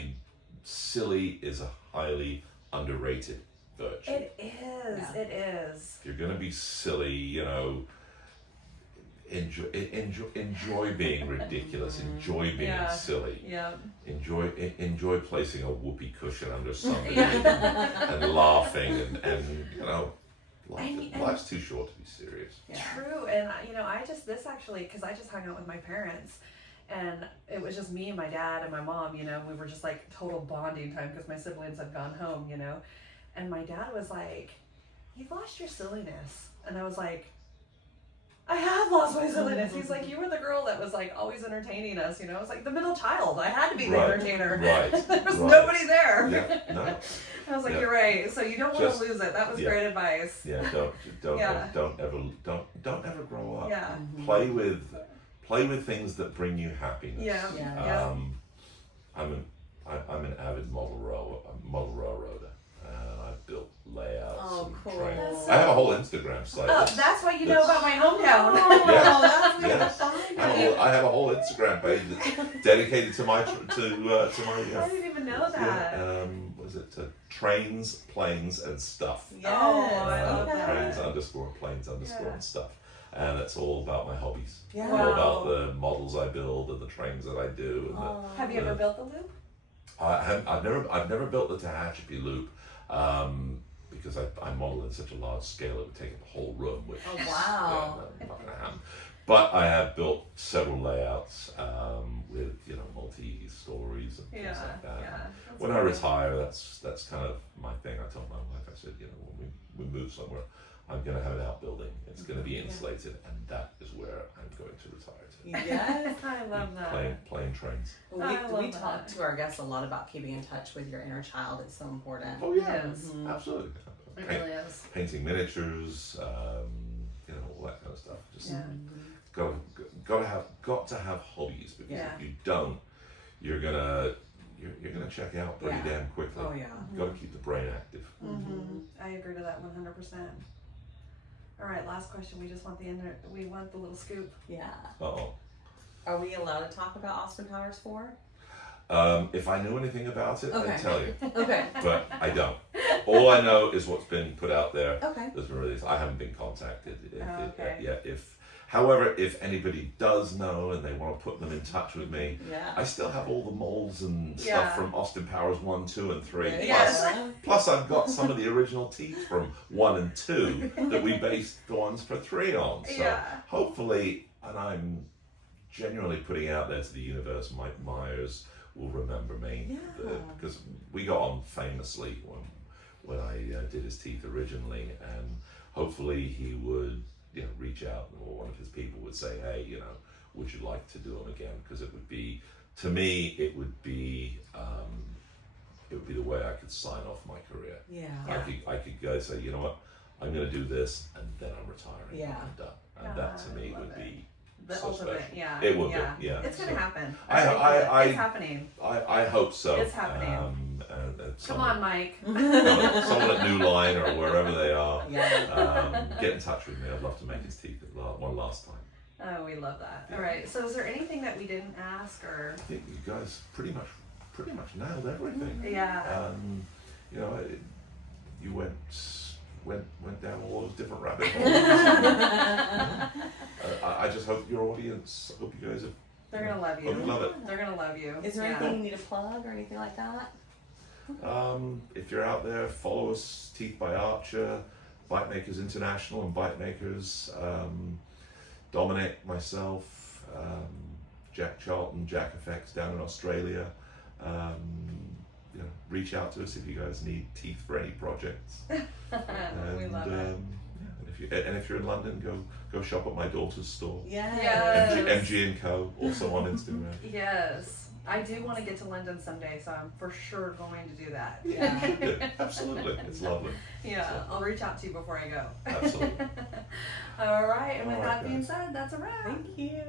Silly is a highly underrated virtue. It is. Yeah. It is. If you're gonna be silly, enjoy being ridiculous. Enjoy being Yeah. silly. Yeah. Enjoy placing a whoopee cushion under somebody and laughing and life's too short to be serious. Yeah. True, and this actually, because I just hung out with my parents, and it was just me and my dad and my mom. We were just like total bonding time because my siblings had gone home. And my dad was like, "You've lost your silliness," and I was like, I have lost my silliness. He's like, you were the girl that was like always entertaining us. I was like the middle child. I had to be the entertainer. Right. There was nobody there. Yeah. No. I was like, Yeah. you're right. So you don't want Just- to lose it. That was yeah. great advice. Yeah. Yeah. Don't ever grow up. Yeah. Play with things that bring you happiness. Yeah. Yeah. I'm an avid model railroader, and I've built layouts. Oh, and cool. trains. That's I have a whole Instagram site. Oh, that's why you know about my hometown. Yeah. That's where Yeah. to find it. I have a whole Instagram page that's dedicated to my I didn't even know that. what is it? Trains, planes, and stuff. Yes. Oh, I love Okay. that. Trains _ planes _ Yeah. and stuff. And it's all about my hobbies. Yeah. All Wow. about the models I build and the trains that I do. And Oh. Have you ever built the loop? I've never built the Tehachapi loop because I model in such a large scale it would take up a whole room. Which Oh, wow. not going to happen. But I have built several layouts with multi-stories and things like that. Yeah. When I retire, that's kind of my thing. I told my wife, I said, when we move somewhere, I'm going to have an outbuilding. It's going to be insulated, and that is where I'm going to retire to. Yes. I love that. Playing trains. I We love talk that. to our guests a lot about keeping in touch with your inner child. It's so important. Oh yeah, Yes. absolutely. It really is. Painting miniatures, all that kind of stuff. Just Yeah. got to have hobbies because Yeah. if you don't, you're gonna check out pretty Yeah. damn quickly. Oh, yeah. Got to keep the brain active. Mm-hmm. I agree to that 100%. All right, last question. We just want we want the little scoop. Yeah. Uh-oh. Are we allowed to talk about Austin Powers 4? If I knew anything about it, Okay. I'd tell you, Okay. but I don't. All I know is what's been put out there. Okay. There's been released. I haven't been contacted Okay. yet. However, if anybody does know and they want to put them in touch with me, Yeah. I still have all the molds and Yeah. stuff from Austin Powers 1, 2, and 3. Yes. Plus I've got some of the original teeth from 1 and 2 that we based the ones for 3 on. So Yeah. hopefully, and I'm genuinely putting out there to the universe, Mike Myers will remember me. Yeah. Because we got on famously when I did his teeth originally, and hopefully he would, you know, reach out, or one of his people would say, hey, you know, would you like to do them again? Because it would be, to me, it would be the way I could sign off my career. Yeah. I could go say, you know what, I'm going to do this, and then I'm retiring. Yeah. I'm done. And that to me would be the so ultimate. special. Yeah. It would yeah. be. Yeah. It's gonna happen. It's happening. I hope so. It's happening. And Come someone, on, Mike. someone at New Line or wherever they are, Yeah. get in touch with me. I'd love to make his teeth one last time. Oh, we love that. All right. So, is there anything that we didn't ask, or? I think you guys pretty much nailed everything. Yeah. You know, you went down all those different rabbit holes. I just hope your audience, I hope you guys They're gonna love you. hope you love it. They're gonna love you. Is there anything you need to plug or anything like that? If you're out there, follow us, Teeth by Archer, Bite Makers International, and Bite Makers. Dominic, myself, Jack Charlton, Jack Effects down in Australia. You know, reach out to us if you guys need teeth for any projects. We love it. Yeah, and if you're in London, go shop at my daughter's store. Yes. MG and Co. Also on Instagram. Yes. I do want to get to London someday, so I'm for sure going to do that. Yeah, you should do. Absolutely, it's lovely. Yeah, So. I'll reach out to you before I go. Absolutely. All right, and with All right, that being guys. said, that's a wrap. Thank you.